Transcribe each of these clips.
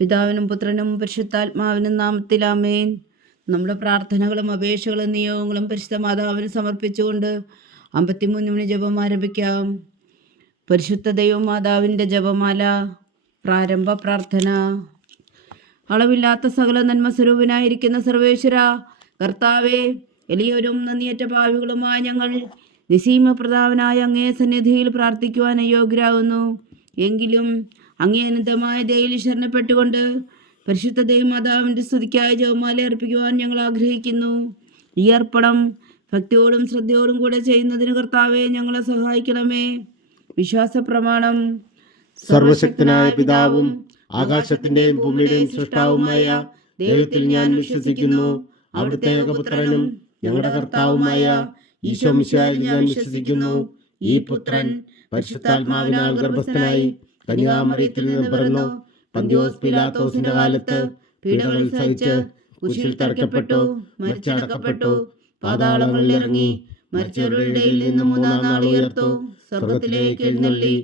പിതാവിനും പുത്രനും പരിശുദ്ധാത്മാവിനും നാമത്തിൽ ആമേൻ. നമ്മുടെ പ്രാർത്ഥനകളും അപേക്ഷകളും നിയോഗങ്ങളും പരിശുദ്ധ മാതാവിന് സമർപ്പിച്ചുകൊണ്ട് 53 ജപം ആരംഭിക്കാം. പരിശുദ്ധ ദൈവമാതാവിൻ്റെ ജപമാല. പ്രാരംഭ പ്രാർത്ഥന. അളവില്ലാത്ത സകല നന്മ സ്വരൂപനായിരിക്കുന്ന സർവേശ്വര കർത്താവേ, എളിയവരും നന്ദിയേറ്റ പാവികളുമായ ഞങ്ങൾ നിസീമ പ്രതാപനായ അങ്ങേ സന്നിധിയിൽ പ്രാർത്ഥിക്കുവാൻ അയോഗ്യരാകുന്നു. എങ്കിലും അങ്ങേ അനന്തമായ ദയയിൽ ശരണപ്പെട്ടുകൊണ്ട് പരിശുദ്ധ ദൈവമാതാവിൻ്റെ സ്തുതിക്കായ ജപമാല അർപ്പിക്കുവാൻ ഞങ്ങൾ ആഗ്രഹിക്കുന്നു. ഈ അർപ്പണം ഭക്തിയോടും ശ്രദ്ധയോടും കൂടെ ചെയ്യുന്നതിന് കർത്താവെ ഞങ്ങളെ സഹായിക്കണമേ. വിശ്വാസ പ്രമാണം. സർവശക്തനായ പിതാവും ആകാശത്തിന്റെയും ഭൂമിയുടെയും സൃഷ്ടാവുമായ ദൈവത്തിൽ ഞാൻ വിശ്വസിക്കുന്നു. അവിടുത്തെ ഏകപുത്രനും ഞങ്ങളുടെ കർത്താവുമായ ഈശോ മിശിഹായിൽ ഞാൻ വിശ്വസിക്കുന്നു. ഈ പുത്രൻ പരിശുദ്ധാത്മാവിനാൽ ഗർഭസ്ഥനായി കന്യാമറിയത്തിൽ നിന്ന് പിറന്നു. പന്തിയോസ് പീലാത്തോസിന്റെ കാലത്ത് പീഡകൾ സഹിച്ച് കുരിശിൽ തറയ്ക്കപ്പെട്ടു, മരിച്ചടക്കപ്പെട്ടു, പാതാളങ്ങളിൽ ഇറങ്ങി, മരിച്ചവരുടെ ഇടയിൽ നിന്ന് 3-ാം നാൾ ഉയർത്തു, സ്വർഗത്തിലേക്ക് എഴുന്നള്ളി,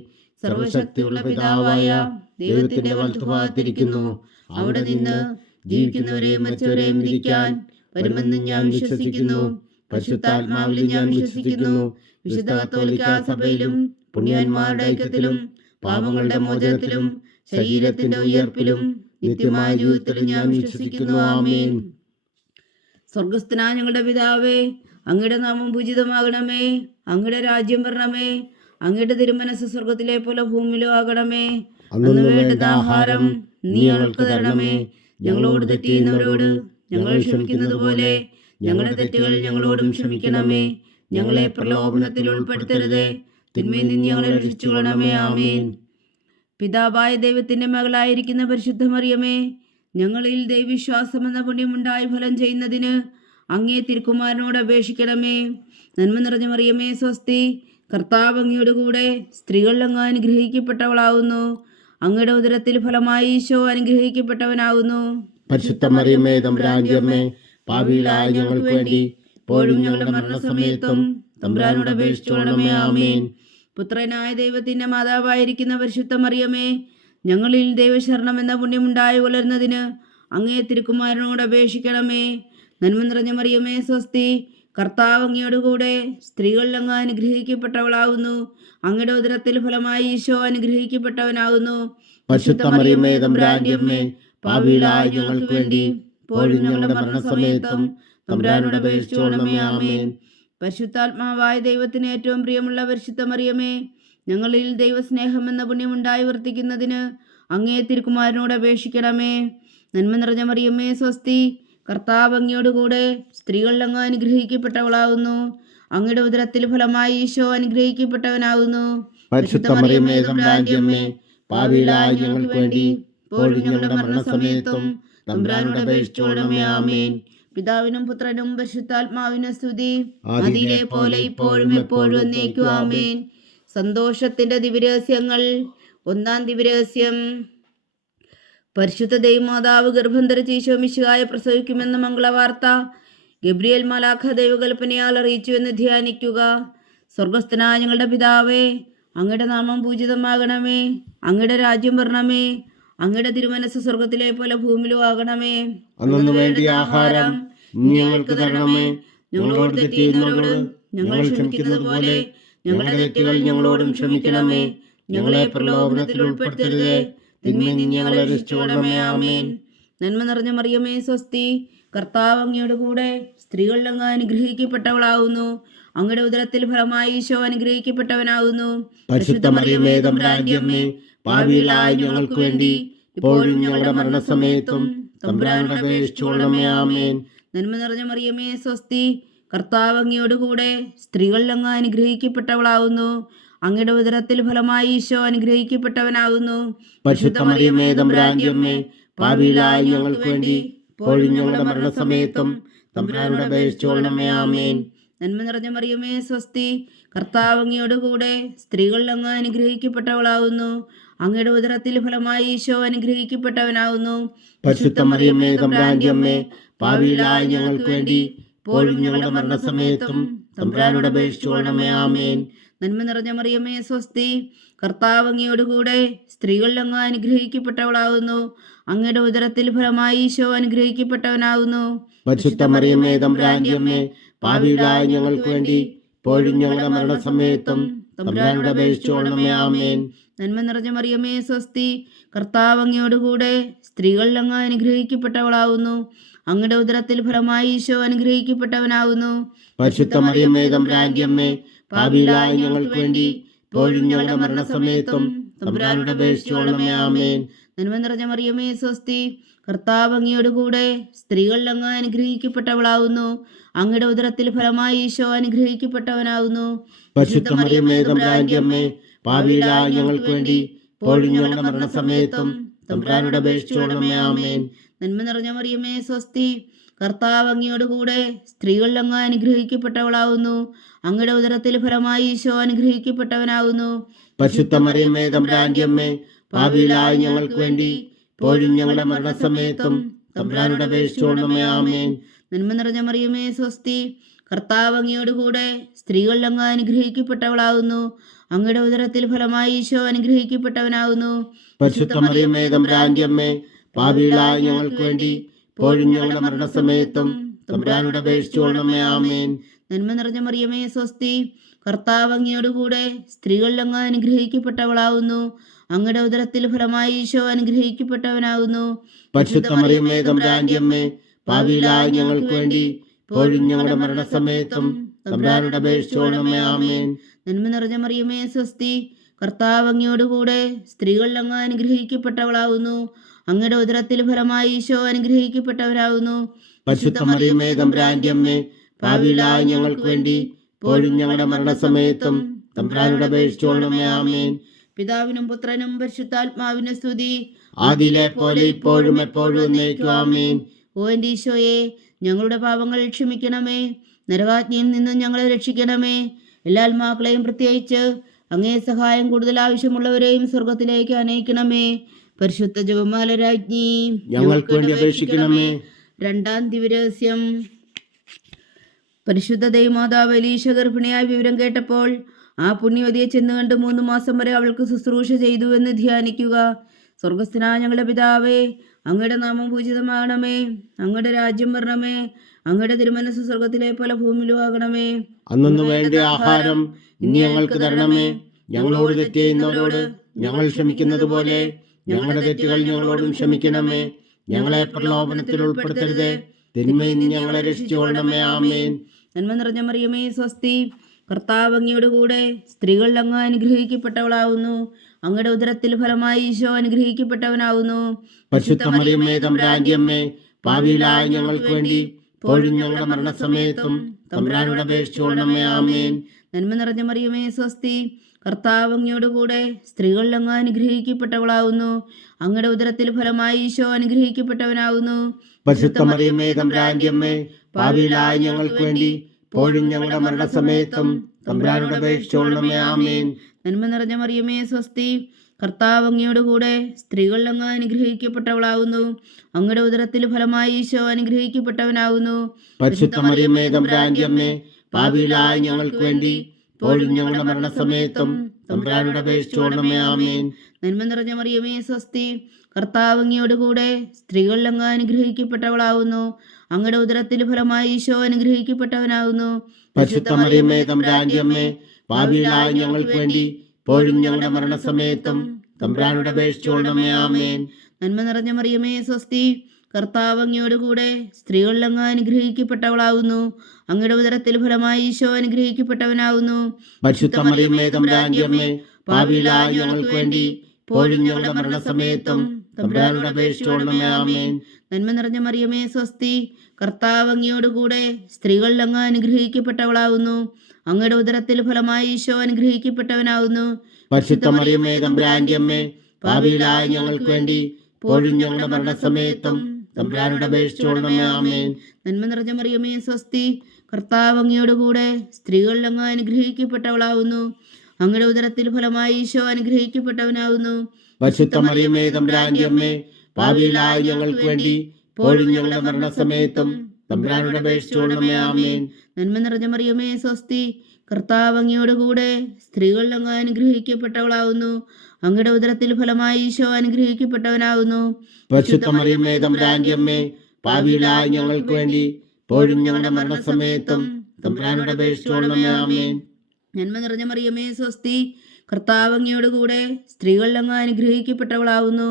സർവശക്തിയുള്ള പിതാവായ ദൈവത്തിന്റെ വലത്തുഭാഗത്തിരിക്കുന്നു. അവിടെ നിന്ന് ജീവിക്കുന്നവരെയും മരിച്ചവരെയും വിധിക്കാൻ വരുമെന്ന് ഞാൻ വിശ്വസിക്കുന്നു. പരിശുദ്ധാത്മാവിൽ ഞാൻ വിശ്വസിക്കുന്നു. വിശുദ്ധ കത്തോലിക്കാ സഭയിലും പുണ്യന്മാരുടെ ഐക്യത്തിലും പാപങ്ങളുടെ മോചനത്തിലും ശരീരത്തിന്റെ ഉയർപ്പിലും നിത്യമായ ജീവിതത്തിലും ഞാൻ വിശ്വസിക്കുന്നു. ആമേൻ. സ്വർഗസ്ഥനായ ഞങ്ങളുടെ പിതാവേ, അങ്ങയുടെ നാമം പൂജിതമാകണമേ. അങ്ങയുടെ രാജ്യം വരണമേ. അങ്ങയുടെ തിരുമനസ് സ്വർഗത്തിലെ പോലെ ഭൂമിയിലും ആകണമേ. അന്ന് വേണ്ടുന്ന ആഹാരം നീ ഞങ്ങൾക്ക് തരണമേ. ഞങ്ങളോട് തെറ്റ് ചെയ്യുന്നവരോട് ഞങ്ങൾ ക്ഷമിക്കുന്നത് പോലെ ഞങ്ങളുടെ തെറ്റുകൾ ഞങ്ങളോടും ക്ഷമിക്കണമേ. ഞങ്ങളെ പ്രലോഭനത്തിൽ ഉൾപ്പെടുത്തരുതേ, തിന്മയിൽ നിന്ന് ഞങ്ങളെ രക്ഷിച്ചുകൊള്ളണമേ. ആമേൻ. പിതാവായ ദൈവത്തിന്റെ മകളായിരിക്കുന്ന പരിശുദ്ധ മറിയമേ, ഞങ്ങളിൽ ദൈവവിശ്വാസം എന്ന പുണ്യമുണ്ടായി ഫലം ചെയ്യുന്നതിന് അങ്ങേ തിരുക്കുമാരനോട് അപേക്ഷിക്കണമേ. നന്മ നിറഞ്ഞ മറിയമേ സ്വസ്തി, കർത്താവ് അങ്ങയുടെ കൂടെ സ്ത്രീകൾ അങ്ങ് അനുഗ്രഹിക്കപ്പെട്ടവളാവുന്നു. അങ്ങയുടെ ഉദരത്തിൽ ഫലമായി ഈശോ അനുഗ്രഹിക്കപ്പെട്ടവനാകുന്നു. പരിശുദ്ധ മറിയമേ തമ്പുരാന്റെ അമ്മേ, പാപികളായ ഞങ്ങൾക്ക് വേണ്ടി ഇപ്പോഴും ഞങ്ങളുടെ മരണസമയത്തും തമ്പുരാനോട് അപേക്ഷിച്ചുകൊള്ളണമേ. ആമേൻ. പുത്രനായ ദൈവത്തിന്റെ മാതാവായിരിക്കുന്ന പരിശുദ്ധ മറിയമേ, ഞങ്ങളിൽ ദൈവശരണം എന്ന പുണ്യമുണ്ടായി വളരുന്നതിന് അങ്ങേ തിരുക്കുമാരനോട് അപേക്ഷിക്കണമേ. നന്മ നിറഞ്ഞ മറിയമേ സ്വസ്തി, കർത്താവ് അങ്ങയോട് കൂടെ സ്ത്രീകൾ അങ്ങ് അനുഗ്രഹിക്കപ്പെട്ടവളാകുന്നു. അങ്ങയുടെ ഉദരത്തിൽ ഫലമായി ഈശോ അനുഗ്രഹിക്കപ്പെട്ടവനാകുന്നു. പരിശുദ്ധ മറിയമേ തമ്പുരാന്റെ അമ്മേ, പാപികളായ ഞങ്ങൾക്ക് വേണ്ടി ഇപ്പോഴും ഞങ്ങളുടെ മരണസമയത്തും തമ്പുരാനോട് അപേക്ഷിച്ചുകൊള്ളണമേ. ആമേൻ. പരിശുദ്ധാത്മാവായ ദൈവത്തിന് ഏറ്റവും പ്രിയമുള്ള പരിശുദ്ധ മറിയമേ, ഞങ്ങളിൽ ദൈവസ്നേഹം എന്ന പുണ്യമുണ്ടായി വർത്തിക്കുന്നതിന് അങ്ങേ തിരുക്കുമാരനോട് അപേക്ഷിക്കണമേ. നന്മ നിറഞ്ഞ മറിയമേ സ്വസ്തി, കർത്താവ് അങ്ങയോട് കൂടെ സ്ത്രീകൾ അങ്ങ് അനുഗ്രഹിക്കപ്പെട്ടവളാകുന്നു. അങ്ങയുടെ ഉദരത്തിൽ ഫലമായി ഈശോ അനുഗ്രഹിക്കപ്പെട്ടവനാകുന്നു. പരിശുദ്ധ മറിയമേ തമ്പുരാന്റെ അമ്മേ, പാപികളായ ഞങ്ങൾക്ക് വേണ്ടി ഇപ്പോഴും ഞങ്ങളുടെ മരണസമയത്തും തമ്പുരാനോട് അപേക്ഷിച്ചുകൊള്ളണമേ. ആമേൻ. പിതാവിനും പുത്രനും പരിശുദ്ധാത്മാവിനും സ്തുതി, അതിലെ പോലെ ഇപ്പോഴും എപ്പോഴും എന്നേക്കും. ആമേൻ. സന്തോഷത്തിന്റെ ദിവ്യരഹസ്യങ്ങൾ. 1-ാം ദിവ്യരഹസ്യം. പരിശുദ്ധ ദൈവമാതാവ് ഗർഭം ധരിച്ച് ഈശോ മിശിഹായെ പ്രസവിക്കുമെന്ന മംഗളവാർത്ത ഗബ്രിയേൽ മാലാഖ ദൈവകൽപ്പനയാൽ അറിയിച്ചു എന്ന് ധ്യാനിക്കുക. സ്വർഗസ്ഥനായ ഞങ്ങളുടെ പിതാവേ, അങ്ങയുടെ നാമം പൂജിതമാകണമേ. അങ്ങയുടെ രാജ്യം വരണമേ. അങ്ങയുടെ തിരുമനസ് സ്വർഗത്തിലെ പോലെ ഭൂമിയിലും ആകണമേ. അന്നു വേണ്ടിയ ആഹാരം ഞങ്ങൾക്ക് തരണമേ. ഞങ്ങളോട് തെറ്റ് ചെയ്യുന്നവരോട് ഞങ്ങൾ ക്ഷമിക്കുന്നത് പോലെ ഞങ്ങളുടെ തെറ്റുകൾ ഞങ്ങളോടും ക്ഷമിക്കണമേ. ഞങ്ങളെ പ്രലോഭനത്തിൽ ഉൾപ്പെടുത്തരുതേ, തിന്മയിൽ നിന്ന് ഞങ്ങളെ രക്ഷിച്ചുകൊള്ളണമേ. ആമേൻ. നന്മ നിറഞ്ഞ മറിയമേ സ്വസ്തി, കർത്താവ് അങ്ങയുടെ കൂടെ സ്ത്രീകൾ അങ്ങ് അനുഗ്രഹിക്കപ്പെട്ടവളാകുന്നു. അങ്ങയുടെ ഉദരത്തിൽ ഫലമായി ഈശോ അനുഗ്രഹിക്കപ്പെട്ടവനാകുന്നു. പരിശുദ്ധ മറിയമേ തമ്പുരാന്റെ അമ്മേ, പാപികളായ ഞങ്ങൾക്ക് വേണ്ടി ഇപ്പോഴും ഞങ്ങളുടെ മരണസമയത്തും തമ്പുരാനോട് അപേക്ഷിച്ചുകൊള്ളണമേ. ആമേൻ. നന്മ നിറഞ്ഞ മറിയമേ സ്വസ്തി, കർത്താവ് അങ്ങയോട് കൂടെ സ്ത്രീകൾ അങ്ങ് അനുഗ്രഹിക്കപ്പെട്ടവളാകുന്നു. അങ്ങയുടെ ഉദരത്തിൽ ഫലമായി ഈശോ അനുഗ്രഹിക്കപ്പെട്ടവനാകുന്നു. പരിശുദ്ധ മറിയമേ തമ്പുരാന്റെ അമ്മേ, പാപികളായ ഞങ്ങൾക്ക് വേണ്ടി ഇപ്പോഴും ഞങ്ങളുടെ മരണസമയത്തും തമ്പുരാനോട് അപേക്ഷിച്ചുകൊള്ളണമേ. ആമേൻ. നന്മ നിറഞ്ഞ മറിയമേ സ്വസ്തി, കർത്താവ് അങ്ങയോട് കൂടെ സ്ത്രീകൾ അങ്ങ് അനുഗ്രഹിക്കപ്പെട്ടവളാകുന്നു. അങ്ങയുടെ ഉദരത്തിൽ ഫലമായി ഈശോ അനുഗ്രഹിക്കപ്പെട്ടവനാകുന്നു. പരിശുദ്ധ മറിയമേ തമ്പുരാന്റെ അമ്മേ, പാപികളായ ഞങ്ങൾക്ക് വേണ്ടി ഇപ്പോഴും ഞങ്ങളുടെ മരണസമയത്തും തമ്പുരാനോട് അപേക്ഷിച്ചുകൊള്ളണമേ. ആമേൻ. നന്മ നിറഞ്ഞ മറിയമേ സ്വസ്തി, കർത്താവ് അങ്ങയോടുകൂടെ സ്ത്രീകളിൽ അങ്ങ് അനുഗ്രഹിക്കപ്പെട്ടവളാകുന്നു. അങ്ങയുടെ ഉദരത്തിൽ ഫലമായി ഈശോ അനുഗ്രഹിക്കപ്പെട്ടവനാകുന്നു. പരിശുദ്ധ മറിയമേ തമ്പുരാന്റെ അമ്മേ, പാപികളായ ഞങ്ങൾക്ക് വേണ്ടി ഇപ്പോഴും ഞങ്ങളുടെ മരണസമയത്തും തമ്പുരാനോട് അപേക്ഷിച്ചുകൊള്ളണമേ. ആമേൻ. നന്മ നിറഞ്ഞ മറിയമേ സ്വസ്തി, കർത്താവ് അങ്ങയോടുകൂടെ സ്ത്രീകളിൽ അങ്ങ് അനുഗ്രഹിക്കപ്പെട്ടവളാകുന്നു. അങ്ങയുടെ ഉദരത്തിൽ ഫലമായി ഈശോ അനുഗ്രഹിക്കപ്പെട്ടവനാകുന്നു. പരിശുദ്ധ മറിയമേ തമ്പുരാന്റെ അമ്മേ, പാപികളായ ഞങ്ങൾക്ക് വേണ്ടി ഇപ്പോഴും ഞങ്ങളുടെ മരണസമയത്തും തമ്പുരാനോട് അപേക്ഷിച്ചുകൊള്ളണമേ. ആമേൻ. നന്മ നിറഞ്ഞ മറിയമേ സ്വസ്തി, കർത്താവ് അങ്ങയോടുകൂടെ സ്ത്രീകളിൽ അങ്ങ് അനുഗ്രഹിക്കപ്പെട്ടവളാകുന്നു. അങ്ങയുടെ ഉദരത്തിൽ ഫലമായി ഈശോ അനുഗ്രഹിക്കപ്പെട്ടവനാകുന്നു. പരിശുദ്ധ മറിയമേ തമ്പുരാന്റെ അമ്മേ, പാപികളായ ഞങ്ങൾക്ക് വേണ്ടി ഇപ്പോഴും ഞങ്ങളുടെ മരണസമയത്തും തമ്പുരാനോട് അപേക്ഷിച്ചുകൊള്ളണമേ. ആമേൻ. നന്മ നിറഞ്ഞ മറിയമേ സ്വസ്തി, കർത്താവ് അങ്ങയോടുകൂടെ സ്ത്രീകളിൽ അങ്ങ് അനുഗ്രഹിക്കപ്പെട്ടവളാകുന്നു. അങ്ങയുടെ ഉദരത്തിൽ ഫലമായി ഈശോ അനുഗ്രഹിക്കപ്പെട്ടവനാകുന്നു. പരിശുദ്ധ മറിയമേ തമ്പുരാന്റെ അമ്മേ, പാപികളായ ഞങ്ങൾക്ക് വേണ്ടി ഇപ്പോഴും ഞങ്ങളുടെ മരണസമയത്തും തമ്പുരാനോട് അപേക്ഷിച്ചുകൊള്ളണമേ. ആമേൻ. നന്മ നിറഞ്ഞ മറിയമേ സ്വസ്തി, കർത്താവ് അങ്ങയോടുകൂടെ സ്ത്രീകളിൽ അങ്ങ് അനുഗ്രഹിക്കപ്പെട്ടവളാകുന്നു. അങ്ങയുടെ ഉദരത്തിൽ ഫലമായി ഈശോ അനുഗ്രഹിക്കപ്പെട്ടവനാകുന്നു. പരിശുദ്ധ മറിയമേ തമ്പുരാന്റെ അമ്മേ, പാപികളായ ഞങ്ങൾക്ക് വേണ്ടി ഇപ്പോഴും ഞങ്ങളുടെ മരണസമയത്തും തമ്പുരാനോട് അപേക്ഷിച്ചുകൊള്ളണമേ. ആമേൻ. നന്മ നിറഞ്ഞ മറിയമേ സ്വസ്തി, കർത്താവ് അങ്ങയോടുകൂടെ സ്ത്രീകളിൽ അങ്ങ് അനുഗ്രഹിക്കപ്പെട്ടവളാകുന്നു. അങ്ങയുടെ ഉദരത്തിൽ ഫലമായി ഈശോ അനുഗ്രഹിക്കപ്പെട്ടവനാകുന്നു. പരിശുദ്ധ മറിയമേ തമ്പുരാന്റെ അമ്മേ, പാപികളായ ഞങ്ങൾക്ക് വേണ്ടി ഇപ്പോഴും ഞങ്ങളുടെ മരണസമയത്തും തമ്പുരാനോട് അപേക്ഷിച്ചുകൊള്ളണമേ. ആമേൻ. നന്മ നിറഞ്ഞ മറിയമേ സ്വസ്തി, കർത്താവ് അങ്ങയോടുകൂടെ സ്ത്രീകളിൽ അങ്ങ് അനുഗ്രഹിക്കപ്പെട്ടവളാകുന്നു. അങ്ങയുടെ ഉദരത്തിൽ ഫലമായി ഈശോ അനുഗ്രഹിക്കപ്പെട്ടവരാകുന്നു. പരിശുദ്ധ മറിയമേ തമ്പുരാന്റെ അമ്മേ, പാപികളായ ഞങ്ങൾക്ക് വേണ്ടി ഇപ്പോഴും ഞങ്ങളുടെ മരണസമയത്തും തമ്പുരാനോട് അപേക്ഷിച്ചുകൊള്ളണമേ. ആമേൻ. പിതാവിനും പുത്രനും പരിശുദ്ധാത്മാവിനും സ്തുതി, ആദിയിലെ പോലെ ഇപ്പോഴും എപ്പോഴും എന്നേക്കും. ആമേൻ. ഓ എൻ്റെ ഈശോയെ, ഞങ്ങളുടെ പാപങ്ങൾ ക്ഷമിക്കണമേ. നരകാജ്ഞയിൽ നിന്നും ഞങ്ങളെ രക്ഷിക്കണമേ. എല്ലാ ആത്മാക്കളെയും പ്രത്യേകിച്ച് അങ്ങേ സഹായം കൂടുതൽ ആവശ്യമുള്ളവരെയും സ്വർഗത്തിലേക്ക് അനയിക്കണമേ. പരിശുദ്ധ ജപമാല രാജ്ഞി, ഞങ്ങൾക്ക് വേണ്ടി അപേക്ഷിക്കണമേ. രണ്ടാം ദിവരഹസ്യം. പരിശുദ്ധ ദൈവമാതാവ് എലീശ ഗർഭിണിയായ വിവരം കേട്ടപ്പോൾ ആ പുണ്യവതിയെ ചെന്ന് കണ്ട് 3 മാസം വരെ അവൾക്ക് ശുശ്രൂഷ ചെയ്തു എന്ന് ധ്യാനിക്കുക. സ്വർഗസ്ഥനായ ഞങ്ങളുടെ പിതാവേ, അങ്ങയുടെ നാമം പൂജിതമാകണമേ. അങ്ങയുടെ രാജ്യം വരണമേ. അങ്ങയുടെ തിരുമനസ്സ് സ്വർഗത്തിലെ പോലെ ഭൂമിയിലും ആകണമേ. അന്നു വേണ്ട ആഹാരം ഇനി ഞങ്ങൾക്ക് തരണമേ. ഞങ്ങളോട് തെറ്റ് ചെയ്യുന്നവരോട് ഞങ്ങൾ ക്ഷമിക്കുന്നത് പോലെ ഞങ്ങളുടെ തെറ്റുകൾ ഞങ്ങളോടും ക്ഷമിക്കണമേ. ഞങ്ങളെ പ്രലോഭനത്തിൽ ഉൾപ്പെടുത്തരുത്, തിന്മയിൽ നിന്ന് ഞങ്ങളെ രക്ഷിച്ചുകൊള്ളണമേ. ആമേൻ. നന്മ നിറഞ്ഞ മറിയമേ സ്വസ്തി, കർത്താവ് അങ്ങയോടുകൂടെ സ്ത്രീകളിൽ അങ്ങ് അനുഗ്രഹിക്കപ്പെട്ടവളാകുന്നു. അങ്ങയുടെ ഉദരത്തിൽ ഫലമായി ഈശോ അനുഗ്രഹിക്കപ്പെട്ടവനാകുന്നു. പരിശുദ്ധ മറിയമേ തമ്പുരാന്റെ അമ്മേ, പാപികളായ ഞങ്ങൾക്ക് വേണ്ടി ഇപ്പോഴും ഞങ്ങളുടെ മരണസമയത്തും തമ്പുരാനോട് അപേക്ഷിച്ചുകൊള്ളണമേ. ആമേൻ. നന്മ നിറഞ്ഞ മറിയമേ സ്വസ്തി, കർത്താവ് അങ്ങയോടുകൂടെ സ്ത്രീകളിൽ അങ്ങ് അനുഗ്രഹിക്കപ്പെട്ടവളാകുന്നു. അങ്ങയുടെ ഉദരത്തിൽ ഫലമായി ഈശോ അനുഗ്രഹിക്കപ്പെട്ടവനാകുന്നു. പരിശുദ്ധ മറിയമേ തമ്പുരാന്റെ അമ്മേ, പാപികളായ ഞങ്ങൾക്ക് വേണ്ടി ഇപ്പോഴും ഞങ്ങളുടെ മരണസമയത്തും തമ്പുരാനോട് അപേക്ഷിച്ചുകൊള്ളണമേ. ആമേൻ. നന്മ നിറഞ്ഞ മറിയമേ സ്വസ്തി, കർത്താവ് അങ്ങയോടുകൂടെ സ്ത്രീകളിൽ അങ്ങ് അനുഗ്രഹിക്കപ്പെട്ടവളാകുന്നു. അങ്ങയുടെ ഉദരത്തിൽ ഫലമായി ഈശോ അനുഗ്രഹിക്കപ്പെട്ടവനാകുന്നു. പരിശുദ്ധ മറിയമേ തമ്പുരാന്റെ അമ്മേ, പാപികളായ ഞങ്ങൾക്ക് വേണ്ടി ഇപ്പോഴും ഞങ്ങളുടെ മരണസമയത്തും തമ്പുരാനോട് അപേക്ഷിച്ചുകൊള്ളണമേ. ആമേൻ. നന്മ നിറഞ്ഞ മറിയമേ സ്വസ്തി, കർത്താവ് അങ്ങയോടുകൂടെ സ്ത്രീകളിൽ അങ്ങ് അനുഗ്രഹിക്കപ്പെട്ടവളാകുന്നു. അങ്ങയുടെ ഉദരത്തിൽ ഫലമായി ഈശോ അനുഗ്രഹിക്കപ്പെട്ടവനാകുന്നു. പരിശുദ്ധ മറിയമേ തമ്പുരാന്റെ അമ്മേ, പാപികളായ ഞങ്ങൾക്ക് വേണ്ടി ഇപ്പോഴും ഞങ്ങളുടെ മരണസമയത്തും തമ്പുരാനോട് അപേക്ഷിച്ചുകൊള്ളണമേ. ആമേൻ. നന്മ നിറഞ്ഞ മറിയമേ സ്വസ്തി, കർത്താവ് അങ്ങയോടുകൂടെ സ്ത്രീകളിൽ അങ്ങ് അനുഗ്രഹിക്കപ്പെട്ടവളാകുന്നു. അങ്ങയുടെ ഉദരത്തിൽ ഫലമായി ഈശോ അനുഗ്രഹിക്കപ്പെട്ടവനാകുന്നു. പരിശുദ്ധ മറിയമേ തമ്പുരാന്റെ അമ്മേ, പാപികളായ ഞങ്ങൾക്ക് വേണ്ടി ഇപ്പോഴും ഞങ്ങളുടെ മരണസമയത്തും തമ്പുരാനോട് അപേക്ഷിച്ചുകൊള്ളണമേ. ആമേൻ. നന്മ നിറഞ്ഞ മറിയമേ സ്വസ്തി, കർത്താവ് അങ്ങയോടുകൂടെ സ്ത്രീകളിൽ അങ്ങ് അനുഗ്രഹിക്കപ്പെട്ടവളാകുന്നു. അങ്ങയുടെ ഉദരത്തിൽ ഫലമായി ഈശോ അനുഗ്രഹിക്കപ്പെട്ടവനാകുന്നു. പരിശുദ്ധ മറിയമേ തമ്പുരാന്റെ അമ്മേ, പാപികളായ ഞങ്ങൾക്ക് വേണ്ടി ഇപ്പോഴും ഞങ്ങളുടെ മരണസമയത്തും തമ്പുരാനോട് അപേക്ഷിച്ചുകൊള്ളണമേ. ആമേൻ. നന്മ നിറഞ്ഞ മറിയമേ സ്വസ്തി, കർത്താവ് അങ്ങയോടുകൂടെ സ്ത്രീകളിൽ അങ്ങ് അനുഗ്രഹിക്കപ്പെട്ടവളാകുന്നു. അങ്ങയുടെ ഉദരത്തിൽ ഫലമായി ഈശോ അനുഗ്രഹിക്കപ്പെട്ടവനാകുന്നു. പരിശുദ്ധ മറിയമേ തമ്പുരാന്റെ അമ്മേ, പാപികളായ ഞങ്ങൾക്ക് വേണ്ടി ഇപ്പോഴും ഞങ്ങളുടെ മരണസമയത്തും തമ്പുരാനോട് അപേക്ഷിച്ചുകൊള്ളണമേ. ആമേൻ. നന്മ നിറഞ്ഞ മറിയമേ സ്വസ്തി, കർത്താവ് അങ്ങയോടുകൂടെ സ്ത്രീകളിൽ അങ്ങ് അനുഗ്രഹിക്കപ്പെട്ടവളാവുന്നു. അങ്ങയുടെ ഉദരത്തിൽ ഫലമായി ഈശോ അനുഗ്രഹിക്കപ്പെട്ടവനാവുന്നു. പരിശുദ്ധ മറിയമേ തമ്പുരാന്റെ അമ്മേ, പാപികളായ ഞങ്ങൾക്ക് വേണ്ടി ഇപ്പോഴും ഞങ്ങളുടെ മരണസമയത്തും തമ്പുരാനോട് അപേക്ഷിച്ചുകൊള്ളണമേ. ആമേൻ. നന്മ നിറഞ്ഞ മറിയമേ സ്വസ്തി, കർത്താവ് അങ്ങയോടുകൂടെ സ്ത്രീകളിൽ അങ്ങ് അനുഗ്രഹിക്കപ്പെട്ടവളാവുന്നു.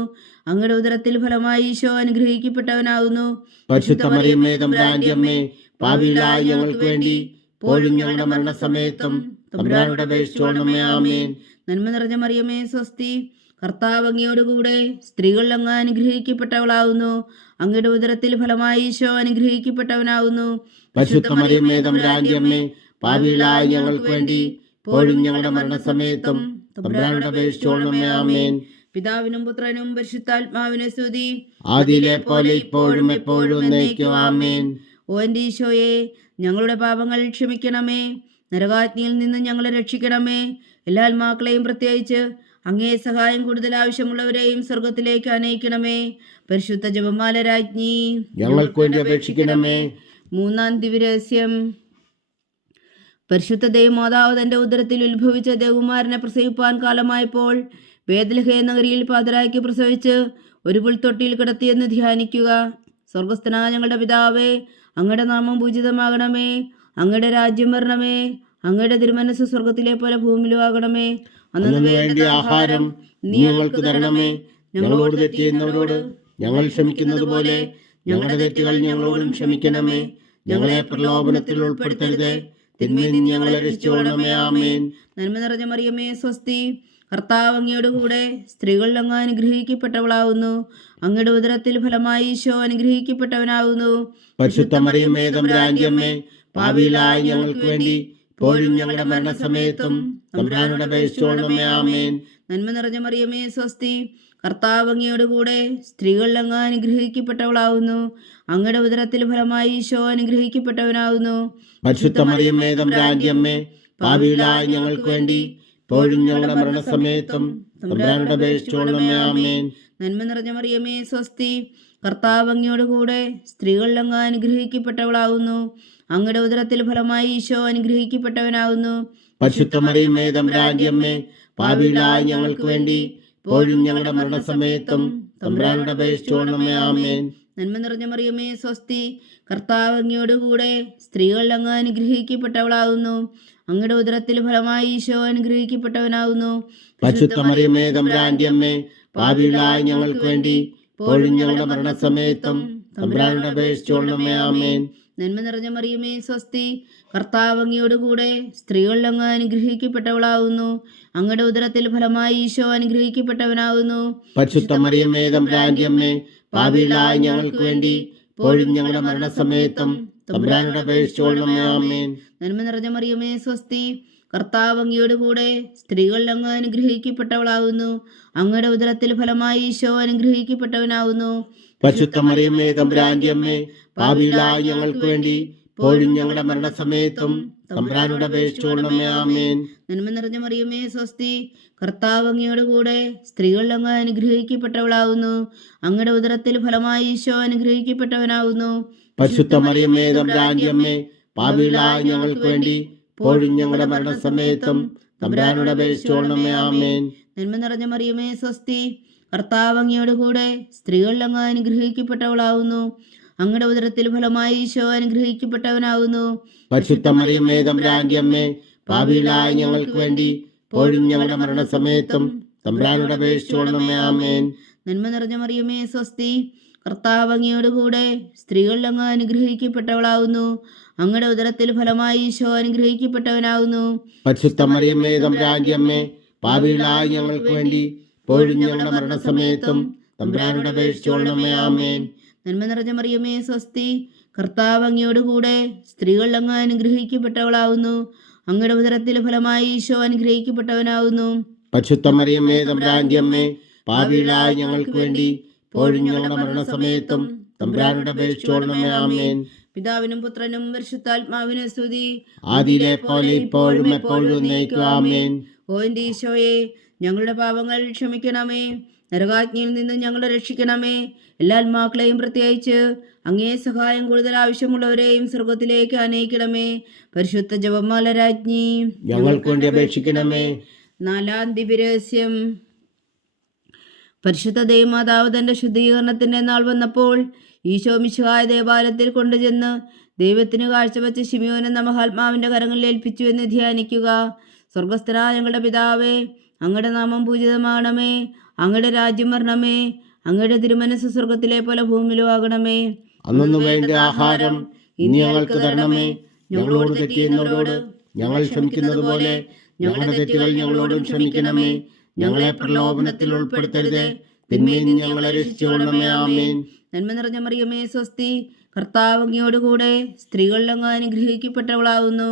അങ്ങയുടെ ഉദരത്തിൽ ഫലമായി ഈശോ അനുഗ്രഹിക്കപ്പെട്ടവനാവുന്നു. പരിശുദ്ധ മറിയമേ തമ്പുരാന്റെ അമ്മേ, പാപികളായ ഞങ്ങൾക്ക് വേണ്ടി ഇപ്പോഴും ഞങ്ങളുടെ മരണസമയത്തും തമ്പുരാനോട് അപേക്ഷിച്ചുകൊള്ളണമേ. ആമേൻ. നന്മ നിറഞ്ഞ മറിയമേ സ്വസ്തി, കർത്താവ് അങ്ങയോടുകൂടെ സ്ത്രീകളിൽ അങ്ങ് അനുഗ്രഹിക്കപ്പെട്ടവളാവുന്നു. അങ്ങയുടെ ഉദരത്തിൽ ഫലമായി ഈശോ അനുഗ്രഹിക്കപ്പെട്ടവനാവുന്നു. പരിശുദ്ധ മറിയമേ തമ്പുരാന്റെ അമ്മേ, പാപികളായ ഞങ്ങൾക്ക് വേണ്ടി ഇപ്പോഴും ഞങ്ങളുടെ മരണസമയത്തും തമ്പുരാനോട് അപേക്ഷിച്ചുകൊള്ളണമേ. ആമേൻ. പിതാവിനും പുത്രനും പരിശുദ്ധാത്മാവിനും സ്തുതി, ആദിയിലെ പോലെ ഇപ്പോഴും എപ്പോഴും എന്നേക്കും. ആമേൻ. ഓ എൻ്റെ ഈശോയെ, ഞങ്ങളുടെ പാപങ്ങൾ ക്ഷമിക്കണമേ, നരകാഗ്നിയിൽ നിന്ന് ഞങ്ങളെ രക്ഷിക്കണമേ. എല്ലാ ആത്മാക്കളെയും പ്രത്യേകിച്ച് അങ്ങേ സഹായം കൂടുതൽ ആവശ്യമുള്ളവരെയും സ്വർഗത്തിലേക്ക് അനയിക്കണമേ. പരിശുദ്ധ ജപമാല രാജ്ഞി, ഞങ്ങൾക്ക് വേണ്ടി അപേക്ഷിക്കണമേ. മൂന്നാം ദിവ്യരഹസ്യം. പരിശുദ്ധ ദൈവമാതാവ് തന്റെ ഉദരത്തിൽ ഉത്ഭവിച്ച ദേവകുമാരനെ പ്രസവിപ്പാൻ കാലമായപ്പോൾ ബേത്ലഹേം നഗരിയിൽ പാതിരായ്ക്ക് പ്രസവിച്ച് ഒരു പുൽത്തൊട്ടിയിൽ കിടത്തിയെന്ന് ധ്യാനിക്കുക. സ്വർഗസ്ഥനായ ഞങ്ങളുടെ പിതാവേ, അങ്ങയുടെ നാമം പൂജിതമാകണമേ. അങ്ങയുടെ രാജ്യം വരണമേ. അങ്ങയുടെ തിരുമനസ് സ്വർഗത്തിലെ പോലെ ഭൂമിയിലും ആകണമേ. അന്നു വേണ്ട ആഹാരം നീ ഞങ്ങൾക്ക് തരണമേ. ഞങ്ങളോട് തെറ്റ് ചെയ്യുന്നവരോട് ഞങ്ങൾ ക്ഷമിക്കുന്നത് പോലെ ഞങ്ങളുടെ തെറ്റുകൾ ഞങ്ങളോടും ക്ഷമിക്കണമേ. ഞങ്ങളെ പ്രലോഭനത്തിൽ ഉൾപ്പെടുത്തരുതേ, തിന്മയിൽ നിന്ന് ഞങ്ങളെ രക്ഷിച്ചുകൊള്ളണമേ. ആമേൻ. നന്മ നിറഞ്ഞ മറിയമേ സ്വസ്തി, കർത്താവ് അങ്ങയോടുകൂടെ സ്ത്രീകളിൽ അങ്ങ് അനുഗ്രഹിക്കപ്പെട്ടവളാവുന്നു. അങ്ങയുടെ ഉദരത്തിൽ ഫലമായി ഈശോ അനുഗ്രഹിക്കപ്പെട്ടവനാവുന്നു. പരിശുദ്ധ മറിയമേ തമ്പുരാന്റെ അമ്മേ, പാപികളായ ഞങ്ങൾക്ക് വേണ്ടി ഇപ്പോഴും ഞങ്ങളുടെ മരണസമയത്തും തമ്പുരാനോട് അപേക്ഷിച്ചുകൊള്ളണമേ. ആമേൻ. നന്മ നിറഞ്ഞ മറിയമേ സ്വസ്തി, കർത്താവ് അങ്ങയോടുകൂടെ സ്ത്രീകളിൽ അങ്ങ് അനുഗ്രഹിക്കപ്പെട്ടവളാവുന്നു. അങ്ങയുടെ ഉദരത്തിൽ ഫലമായി ഈശോ അനുഗ്രഹിക്കപ്പെട്ടവനാവുന്നു. പരിശുദ്ധ മറിയമേ തമ്പുരാന്റെ അമ്മേ, പാപികളായ ഞങ്ങൾക്ക് വേണ്ടി ഇപ്പോഴും ഞങ്ങളുടെ മരണസമയത്തും തമ്പുരാനോട് അപേക്ഷിച്ചുകൊള്ളണമേ. ആമേൻ. നന്മ നിറഞ്ഞ മറിയമേ സ്വസ്തി, കർത്താവ് അങ്ങയോടുകൂടെ സ്ത്രീകളിൽ അങ്ങ് അനുഗ്രഹിക്കപ്പെട്ടവളാവുന്നു. അങ്ങയുടെ ഉദരത്തിൽ ഫലമായി ഈശോ അനുഗ്രഹിക്കപ്പെട്ടവനാവുന്നു. പരിശുദ്ധ മറിയമേ തമ്പുരാന്റെ അമ്മേ, പാപികളായ ഞങ്ങൾക്ക് വേണ്ടി ഇപ്പോഴും ഞങ്ങളുടെ മരണസമയത്തും തമ്പുരാനോട് അപേക്ഷിച്ചുകൊള്ളണമേ. ആമേൻ. നന്മ നിറഞ്ഞ മറിയമേ സ്വസ്തി, കർത്താവ് അങ്ങയോടുകൂടെ സ്ത്രീകളിൽ അങ്ങ് അനുഗ്രഹിക്കപ്പെട്ടവളാവുന്നു. അങ്ങയുടെ ഉദരത്തിൽ ഫലമായി ഈശോ അനുഗ്രഹിക്കപ്പെട്ടവനാവുന്നു. പരിശുദ്ധ മറിയമേ തമ്പുരാന്റെ അമ്മേ, പാപികളായ ഞങ്ങൾക്ക് വേണ്ടി ഇപ്പോഴും ഞങ്ങളുടെ മരണസമയത്തും തമ്പുരാനോട് അപേക്ഷിച്ചുകൊള്ളണമേ. ആമേൻ. നന്മ നിറഞ്ഞ മറിയമേ സ്വസ്തി, കർത്താവ് അങ്ങയോടുകൂടെ സ്ത്രീകളിൽ അങ്ങ് അനുഗ്രഹിക്കപ്പെട്ടവളാവുന്നു. അങ്ങയുടെ ഉദരത്തിൽ ഫലമായി ഈശോ അനുഗ്രഹിക്കപ്പെട്ടവനാവുന്നു. പരിശുദ്ധ മറിയമേ തമ്പുരാന്റെ അമ്മേ, പാപികളായ ഞങ്ങൾക്ക് വേണ്ടി ഇപ്പോഴും ഞങ്ങളുടെ മരണസമയത്തും തമ്പുരാനോട് അപേക്ഷിച്ചുകൊള്ളണമേ. ആമേൻ. നന്മ നിറഞ്ഞ മറിയമേ സ്വസ്തി, കർത്താവ് അങ്ങയോടുകൂടെ സ്ത്രീകളിൽ അങ്ങ് അനുഗ്രഹിക്കപ്പെട്ടവളാവുന്നു. അങ്ങയുടെ ഉദരത്തിൽ ഫലമായി ഈശോ അനുഗ്രഹിക്കപ്പെട്ടവനാവുന്നു. പരിശുദ്ധ മറിയമേ തമ്പുരാന്റെ അമ്മേ, പാപികളായ ഞങ്ങൾക്ക് വേണ്ടി ഇപ്പോഴും ഞങ്ങളുടെ മരണസമയത്തും തമ്പുരാനോട് അപേക്ഷിച്ചുകൊള്ളണമേ. ആമേൻ. നന്മ നിറഞ്ഞ മറിയമേ സ്വസ്തി, കർത്താവ് അങ്ങയോടുകൂടെ സ്ത്രീകളിൽ അങ്ങ് അനുഗ്രഹിക്കപ്പെട്ടവളാവുന്നു. അങ്ങയുടെ ഉദരത്തിൽ ഫലമായി ഈശോ അനുഗ്രഹിക്കപ്പെട്ടവനാവുന്നു. പരിശുദ്ധ മറിയമേ തമ്പുരാന്റെ അമ്മേ, പാപികളായ ഞങ്ങൾക്ക് വേണ്ടി ഇപ്പോഴും ഞങ്ങളുടെ മരണസമയത്തും തമ്പുരാനോട് അപേക്ഷിച്ചുകൊള്ളണമേ. ആമേൻ. നന്മ നിറഞ്ഞ മറിയമേ സ്വസ്തി, കർത്താവ് അങ്ങയോടുകൂടെ സ്ത്രീകളിൽ അങ്ങ് അനുഗ്രഹിക്കപ്പെട്ടവളാവുന്നു. അങ്ങയുടെ ഉദരത്തിൽ ഫലമായി ഈശോ അനുഗ്രഹിക്കപ്പെട്ടവനാവുന്നു. പരിശുദ്ധ മറിയമേ തമ്പുരാന്റെ അമ്മേ, പാപികളായ ഞങ്ങൾക്ക് വേണ്ടി ഇപ്പോഴും ഞങ്ങളുടെ മരണസമയത്തും തമ്പുരാനോട് അപേക്ഷിച്ചുകൊള്ളണമേ. ആമേൻ. നന്മ നിറഞ്ഞ മറിയമേ സ്വസ്തി, കർത്താവ് അങ്ങയോടുകൂടെ സ്ത്രീകളിൽ അങ്ങ് അനുഗ്രഹിക്കപ്പെട്ടവളാവുന്നു. അങ്ങയുടെ ഉദരത്തിൽ ഫലമായി ഈശോ അനുഗ്രഹിക്കപ്പെട്ടവനാവുന്നു. പരിശുദ്ധ മറിയമേ തമ്പുരാന്റെ അമ്മേ, പാപികളായ ഞങ്ങൾക്ക് വേണ്ടി ഇപ്പോഴും ഞങ്ങളുടെ മരണസമയത്തും തമ്പുരാനോട് അപേക്ഷിച്ചുകൊള്ളണമേ. ആമേൻ. നന്മ നിറഞ്ഞ മറിയമേ സ്വസ്തി, കർത്താവ് അങ്ങയോടുകൂടെ സ്ത്രീകളിൽ അങ്ങ് അനുഗ്രഹിക്കപ്പെട്ടവളാവുന്നു. അങ്ങയുടെ ഉദരത്തിൽ ഫലമായി ഈശോ അനുഗ്രഹിക്കപ്പെട്ടവനാവുന്നു. പരിശുദ്ധ മറിയമേ തമ്പുരാന്റെ അമ്മേ, പാപികളായ ഞങ്ങൾക്ക് വേണ്ടി ഇപ്പോഴും ഞങ്ങളുടെ മരണസമയത്തും തമ്പുരാനോട് അപേക്ഷിച്ചുകൊള്ളണമേ. ആമേൻ. പിതാവിനും പുത്രനും പരിശുദ്ധാത്മാവിനും സ്തുതി, ആദിയിലെ പോലെ ഇപ്പോഴും എപ്പോഴും എന്നേക്കും. ആമേൻ. ഓ എൻ്റെ ഈശോയെ, ഞങ്ങളുടെ പാപങ്ങൾ ക്ഷമിക്കണമേ, നരകാജ്ഞയിൽ നിന്ന് ഞങ്ങളെ രക്ഷിക്കണമേ. എല്ലാ ആത്മാക്കളെയും പ്രത്യേകിച്ച് അങ്ങേ സഹായം കൂടുതൽ ആവശ്യമുള്ളവരെയും സ്വർഗത്തിലേക്ക് ആനയിക്കണമേ. പരിശുദ്ധ ജപമാല രാജ്ഞി, ഞങ്ങൾക്ക് വേണ്ടി അപേക്ഷിക്കണമേ. 4-ാം ദിവ്യരഹസ്യം. പരിശുദ്ധ ദൈവമാതാവ് തന്റെ ശുദ്ധീകരണത്തിന്റെ നാൾ വന്നപ്പോൾ ഈശോ മിശിഹായ ദേവാലയത്തിൽ കൊണ്ടുചെന്ന് ദൈവത്തിന് കാഴ്ചവെച്ച ശിമയോൻ എന്ന മഹാത്മാവിന്റെ കരങ്ങളിൽ ഏൽപ്പിച്ചു എന്ന് ധ്യാനിക്കുക. സ്വർഗസ്ഥനായ ഞങ്ങളുടെ പിതാവേ, അങ്ങയുടെ നാമം പൂജിതമാകണമേ. അങ്ങയുടെ രാജ്യം വരണമേ. അങ്ങയുടെ തിരുമനസ്സ് സ്വർഗത്തിലെ പോലെ ഭൂമിയിലും ആകണമേ. അന്നു വേണ്ട ആഹാരം ഇനി ഞങ്ങൾക്ക് തരണമേ. ഞങ്ങളോട് തെറ്റ് ചെയ്യുന്നവരോട് ഞങ്ങൾ ക്ഷമിക്കുന്നത് പോലെ ഞങ്ങളുടെ തെറ്റുകൾ ഞങ്ങളോടും ക്ഷമിക്കണമേ. ഞങ്ങളെ പ്രലോഭനത്തിൽ ഉൾപ്പെടുത്തരുതേ, തിന്മയിൽ നിന്ന് ഞങ്ങളെ രക്ഷിച്ചുകൊള്ളണമേ. ആമേൻ. നന്മ നിറഞ്ഞ മറിയമേ, സ്വസ്തി. കർത്താവ് അങ്ങയോടുകൂടെ സ്ത്രീകളിൽ അങ്ങ് അനുഗ്രഹിക്കപ്പെട്ടവളാകുന്നു.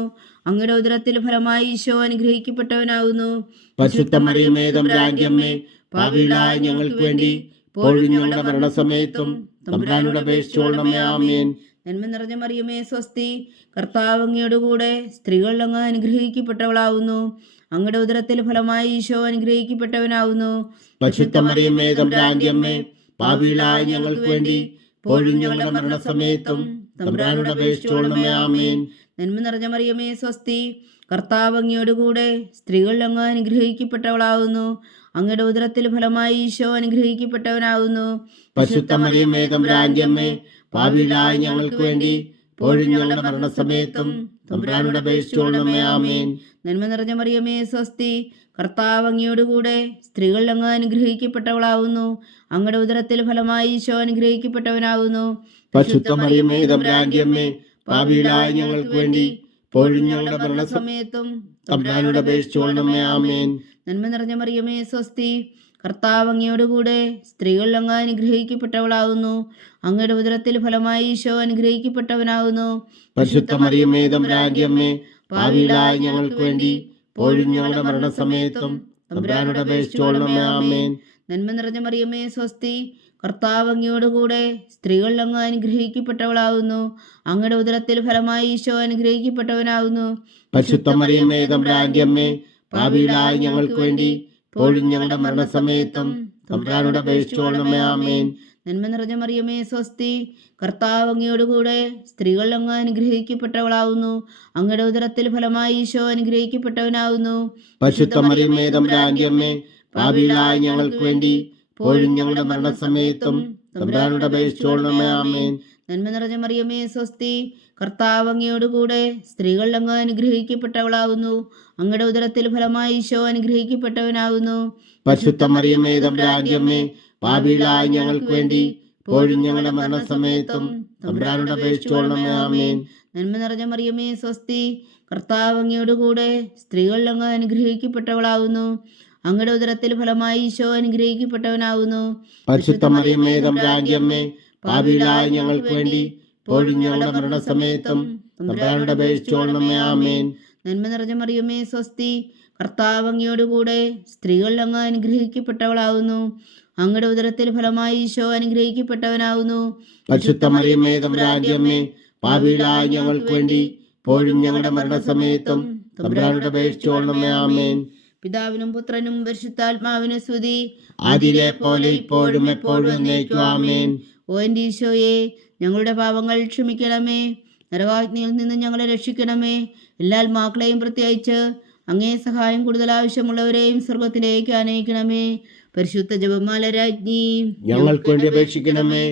അങ്ങയുടെ ഉദരത്തിൽ ഫലമായി ഈശോ അനുഗ്രഹിക്കപ്പെട്ടവനാകുന്നു. പരിശുദ്ധ മറിയമേ, തമ്പുരാന്റെ അമ്മേ, പാപികളായ ഞങ്ങൾക്ക് വേണ്ടി ഇപ്പോഴും ഞങ്ങളുടെ മരണസമയത്തും തമ്പുരാനോട് അപേക്ഷിച്ചുകൊള്ളണമേ. ആമേൻ. നന്മ നിറഞ്ഞ മറിയമേ, സ്വസ്തി. കർത്താവ് അങ്ങയോടുകൂടെ സ്ത്രീകളിൽ അങ്ങ് അനുഗ്രഹിക്കപ്പെട്ടവളാകുന്നു. അങ്ങയുടെ ഉദരത്തിൽ ഫലമായി ഈശോ അനുഗ്രഹിക്കപ്പെട്ടവനാകുന്നു. പരിശുദ്ധ മറിയമേ, തമ്പുരാന്റെ അമ്മേ, പാപികളായ ഞങ്ങൾക്ക് വേണ്ടി ഇപ്പോഴും ഞങ്ങളുടെ മരണസമയത്തും തമ്പുരാനോട് അപേക്ഷിച്ചുകൊള്ളണമേ. ആമേൻ. നന്മ നിറഞ്ഞ മറിയമേ, സ്വസ്തി. കർത്താവ് അങ്ങയോടുകൂടെ സ്ത്രീകളിൽ അങ്ങ് അനുഗ്രഹിക്കപ്പെട്ടവളാകുന്നു. അങ്ങയുടെ ഉദരത്തിൽ ഫലമായി ഈശോ അനുഗ്രഹിക്കപ്പെട്ടവനാകുന്നു. പരിശുദ്ധ മറിയമേ, തമ്പുരാന്റെ അമ്മേ, പാപികളായ ഞങ്ങൾക്ക് വേണ്ടി ഇപ്പോഴും ഞങ്ങളുടെ മരണസമയത്തും തമ്പുരാനോട് അപേക്ഷിച്ചുകൊള്ളണമേ. ആമേൻ. നന്മ നിറഞ്ഞ മറിയമേ, സ്വസ്തി. കർത്താവ് അങ്ങയോടുകൂടെ സ്ത്രീകളിൽ അങ്ങ് അനുഗ്രഹിക്കപ്പെട്ടവളാകുന്നു. അങ്ങയുടെ ഉദരത്തിൽ ഫലമായി ഈശോ അനുഗ്രഹിക്കപ്പെട്ടവനാകുന്നു. പരിശുദ്ധ മറിയമേ, തമ്പുരാന്റെ അമ്മേ, പാപികളായ ഞങ്ങൾക്ക് വേണ്ടി ഇപ്പോഴും ഞങ്ങളുടെ മരണസമയത്തും തമ്പുരാനോട് അപേക്ഷിച്ചുകൊള്ളണമേ. ആമേൻ. നന്മ നിറഞ്ഞ മറിയമേ, സ്വസ്തി. കർത്താവ് അങ്ങയോടുകൂടെ സ്ത്രീകളിൽ അങ്ങ് അനുഗ്രഹിക്കപ്പെട്ടവളാകുന്നു. അങ്ങയുടെ ഉദരത്തിൽ ഫലമായി ഈശോ അനുഗ്രഹിക്കപ്പെട്ടവനാകുന്നു. പരിശുദ്ധ മറിയമേ, തമ്പുരാന്റെ അമ്മേ, പാപികളായ ഞങ്ങൾക്ക് വേണ്ടി ഇപ്പോഴും ഞങ്ങളുടെ മരണസമയത്തും തമ്പുരാനോട് അപേക്ഷിച്ചുകൊള്ളണമേ. ആമേൻ. നന്മ നിറഞ്ഞ മറിയമേ, സ്വസ്തി. കർത്താവ് അങ്ങയോടുകൂടെ സ്ത്രീകളിൽ അങ്ങ് അനുഗ്രഹിക്കപ്പെട്ടവളാകുന്നു. അങ്ങയുടെ ഉദരത്തിൽ ഫലമായി ഈശോ അനുഗ്രഹിക്കപ്പെട്ടവനാകുന്നു. പരിശുദ്ധ മറിയമേ, തമ്പുരാന്റെ അമ്മേ, പാപികളായ ഞങ്ങൾക്ക് വേണ്ടി ഇപ്പോഴും ഞങ്ങളുടെ മരണസമയത്തും തമ്പുരാനോട് അപേക്ഷിച്ചുകൊള്ളണമേ. ആമേൻ. നന്മ നിറഞ്ഞ മറിയമേ, സ്വസ്തി. കർത്താവ് അങ്ങയോടുകൂടെ സ്ത്രീകളിൽ അങ്ങ് അനുഗ്രഹിക്കപ്പെട്ടവളാകുന്നു. അങ്ങയുടെ ഉദരത്തിൽ ഫലമായി ഈശോ അനുഗ്രഹിക്കപ്പെട്ടവനാകുന്നു. പരിശുദ്ധ മറിയമേ, തമ്പുരാന്റെ അമ്മേ, പാപികളായ ഞങ്ങൾക്ക് വേണ്ടി ഇപ്പോഴും ഞങ്ങളുടെ മരണസമയത്തും തമ്പുരാനോട് അപേക്ഷിച്ചുകൊള്ളണമേ. ആമേൻ. നന്മ നിറഞ്ഞ മറിയമേ, സ്വസ്തി. കർത്താവ് അങ്ങയോടുകൂടെ സ്ത്രീകളിൽ അങ്ങ് അനുഗ്രഹിക്കപ്പെട്ടവളാകുന്നു. അങ്ങയുടെ ഉദരത്തിൽ ഫലമായി ഈശോ അനുഗ്രഹിക്കപ്പെട്ടവനാകുന്നു. പരിശുദ്ധ മറിയമേ, തമ്പുരാന്റെ അമ്മേ, പാപികളായ ഞങ്ങൾക്ക് വേണ്ടി ഇപ്പോഴും ഞങ്ങളുടെ മരണസമയത്തും തമ്പുരാനോട് അപേക്ഷിച്ചുകൊള്ളണമേ. ആമേൻ. നന്മ നിറഞ്ഞ മറിയമേ, സ്വസ്തി. കർത്താവ് അങ്ങയോടുകൂടെ സ്ത്രീകളിൽ അങ്ങ് അനുഗ്രഹിക്കപ്പെട്ടവളാകുന്നു. അങ്ങയുടെ ഉദരത്തിൽ ഫലമായി ഈശോ അനുഗ്രഹിക്കപ്പെട്ടവനാകുന്നു. പരിശുദ്ധ മറിയമേ, തമ്പുരാന്റെ അമ്മേ, പാപികളായ ഞങ്ങൾക്ക് വേണ്ടി ഇപ്പോഴും ഞങ്ങളുടെ മരണസമയത്തും തമ്പുരാനോട് അപേക്ഷിച്ചുകൊള്ളണമേ. ആമേൻ. നന്മ നിറഞ്ഞ മറിയമേ, സ്വസ്തി. കർത്താവ് അങ്ങയോടുകൂടെ സ്ത്രീകളിൽ അങ്ങ് അനുഗ്രഹിക്കപ്പെട്ടവളാകുന്നു. അങ്ങയുടെ ഉദരത്തിൽ ഫലമായി ഈശോ അനുഗ്രഹിക്കപ്പെട്ടവനാകുന്നു. പരിശുദ്ധ മറിയമേ, തമ്പുരാന്റെ അമ്മേ, പാപികളായ ഞങ്ങൾക്ക് വേണ്ടി ഇപ്പോഴും ഞങ്ങളുടെ മരണസമയത്തും തമ്പുരാനോട് അപേക്ഷിച്ചുകൊള്ളണമേ. ആമേൻ. പിതാവിനും പുത്രനും പരിശുദ്ധാത്മാവിനും സ്തുതി. ആദിയിലെ പോലെ ഇപ്പോഴും എപ്പോഴും എന്നേക്കും. ആമേൻ. ഓ എൻ്റെ ഈശോയെ, ഞങ്ങളുടെ പാപങ്ങൾ ക്ഷമിക്കണമേ. നരകാഗ്നിയിൽ നിന്ന് ഞങ്ങളെ രക്ഷിക്കണമേ. എല്ലാ ആത്മാക്കളെയും പ്രത്യേകിച്ച് അങ്ങേ സഹായം കൂടുതൽ ആവശ്യമുള്ളവരെയും സ്വർഗത്തിലേക്ക് ആനയിക്കണമേ. പരിശുദ്ധ ജപമാല രാജ്ഞി, ഞങ്ങൾക്ക് വേണ്ടി അപേക്ഷിക്കണമേ.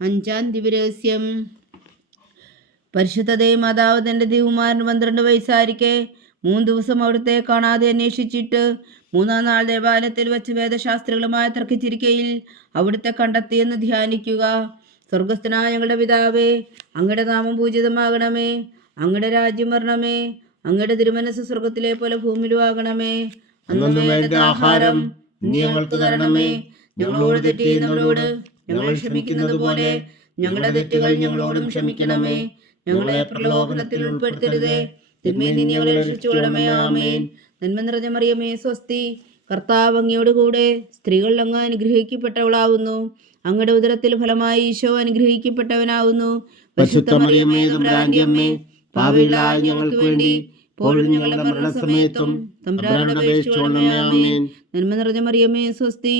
5-ാം ദിവ്യരഹസ്യം. പരിശുദ്ധ ദൈവമാതാവ് തന്റെ ദിവ്യകുമാരന് 12 വയസ്സായിരിക്കെ 3 ദിവസം അവിടുത്തെ കാണാതെ അന്വേഷിച്ചിട്ട് 3-ാം നാൾ ദേവാലയത്തിൽ വെച്ച് വേദശാസ്ത്രികളുമായി തർക്കിച്ചിരിക്കയിൽ അവിടുത്തെ കണ്ടെത്തിയെന്ന് ധ്യാനിക്കുക. സ്വർഗസ്ഥനായ ഞങ്ങളുടെ പിതാവേ, അങ്ങയുടെ നാമം പൂജിതമാകണമേ. അങ്ങയുടെ രാജ്യം വരണമേ. അങ്ങയുടെ തിരുമനസ്സ് സ്വർഗത്തിലെ പോലെ ഭൂമിയിലും ആകണമേ. അന്നു വേണ്ട ആഹാരം ഇനി ഞങ്ങൾക്ക് തരണമേ. ഞങ്ങളോട് തെറ്റ് ചെയ്യുന്നവരോട് ഞങ്ങൾ ക്ഷമിക്കുന്നത് പോലെ ഞങ്ങളുടെ തെറ്റുകൾ ഞങ്ങളോടും ക്ഷമിക്കണമേ. ഞങ്ങളെ പ്രലോഭനത്തിൽ ഉൾപ്പെടുത്തരുതേ, തിന്മയിൽ നിന്ന് ഞങ്ങളെ രക്ഷിച്ചുകൊള്ളണമേ. ആമേൻ. നന്മ നിറഞ്ഞ മറിയമേ, സ്വസ്തി. കർത്താവ് അങ്ങയോടുകൂടെ സ്ത്രീകളിൽ അങ്ങ് അനുഗ്രഹിക്കപ്പെട്ടവളാകുന്നു. അങ്ങയുടെ ഉദരത്തിൽ ഫലമായി ഈശോ അനുഗ്രഹിക്കപ്പെട്ടവനാകുന്നു. പരിശുദ്ധ മറിയമേ, തമ്പുരാന്റെ അമ്മേ, പാപികളായ ഞങ്ങൾക്ക് വേണ്ടി ഇപ്പോഴും ഞങ്ങളുടെ മരണസമയത്തും തമ്പുരാനോട് അപേക്ഷിച്ചുകൊള്ളണമേ. ആമേൻ. നന്മ നിറഞ്ഞ മറിയമേ, സ്വസ്തി.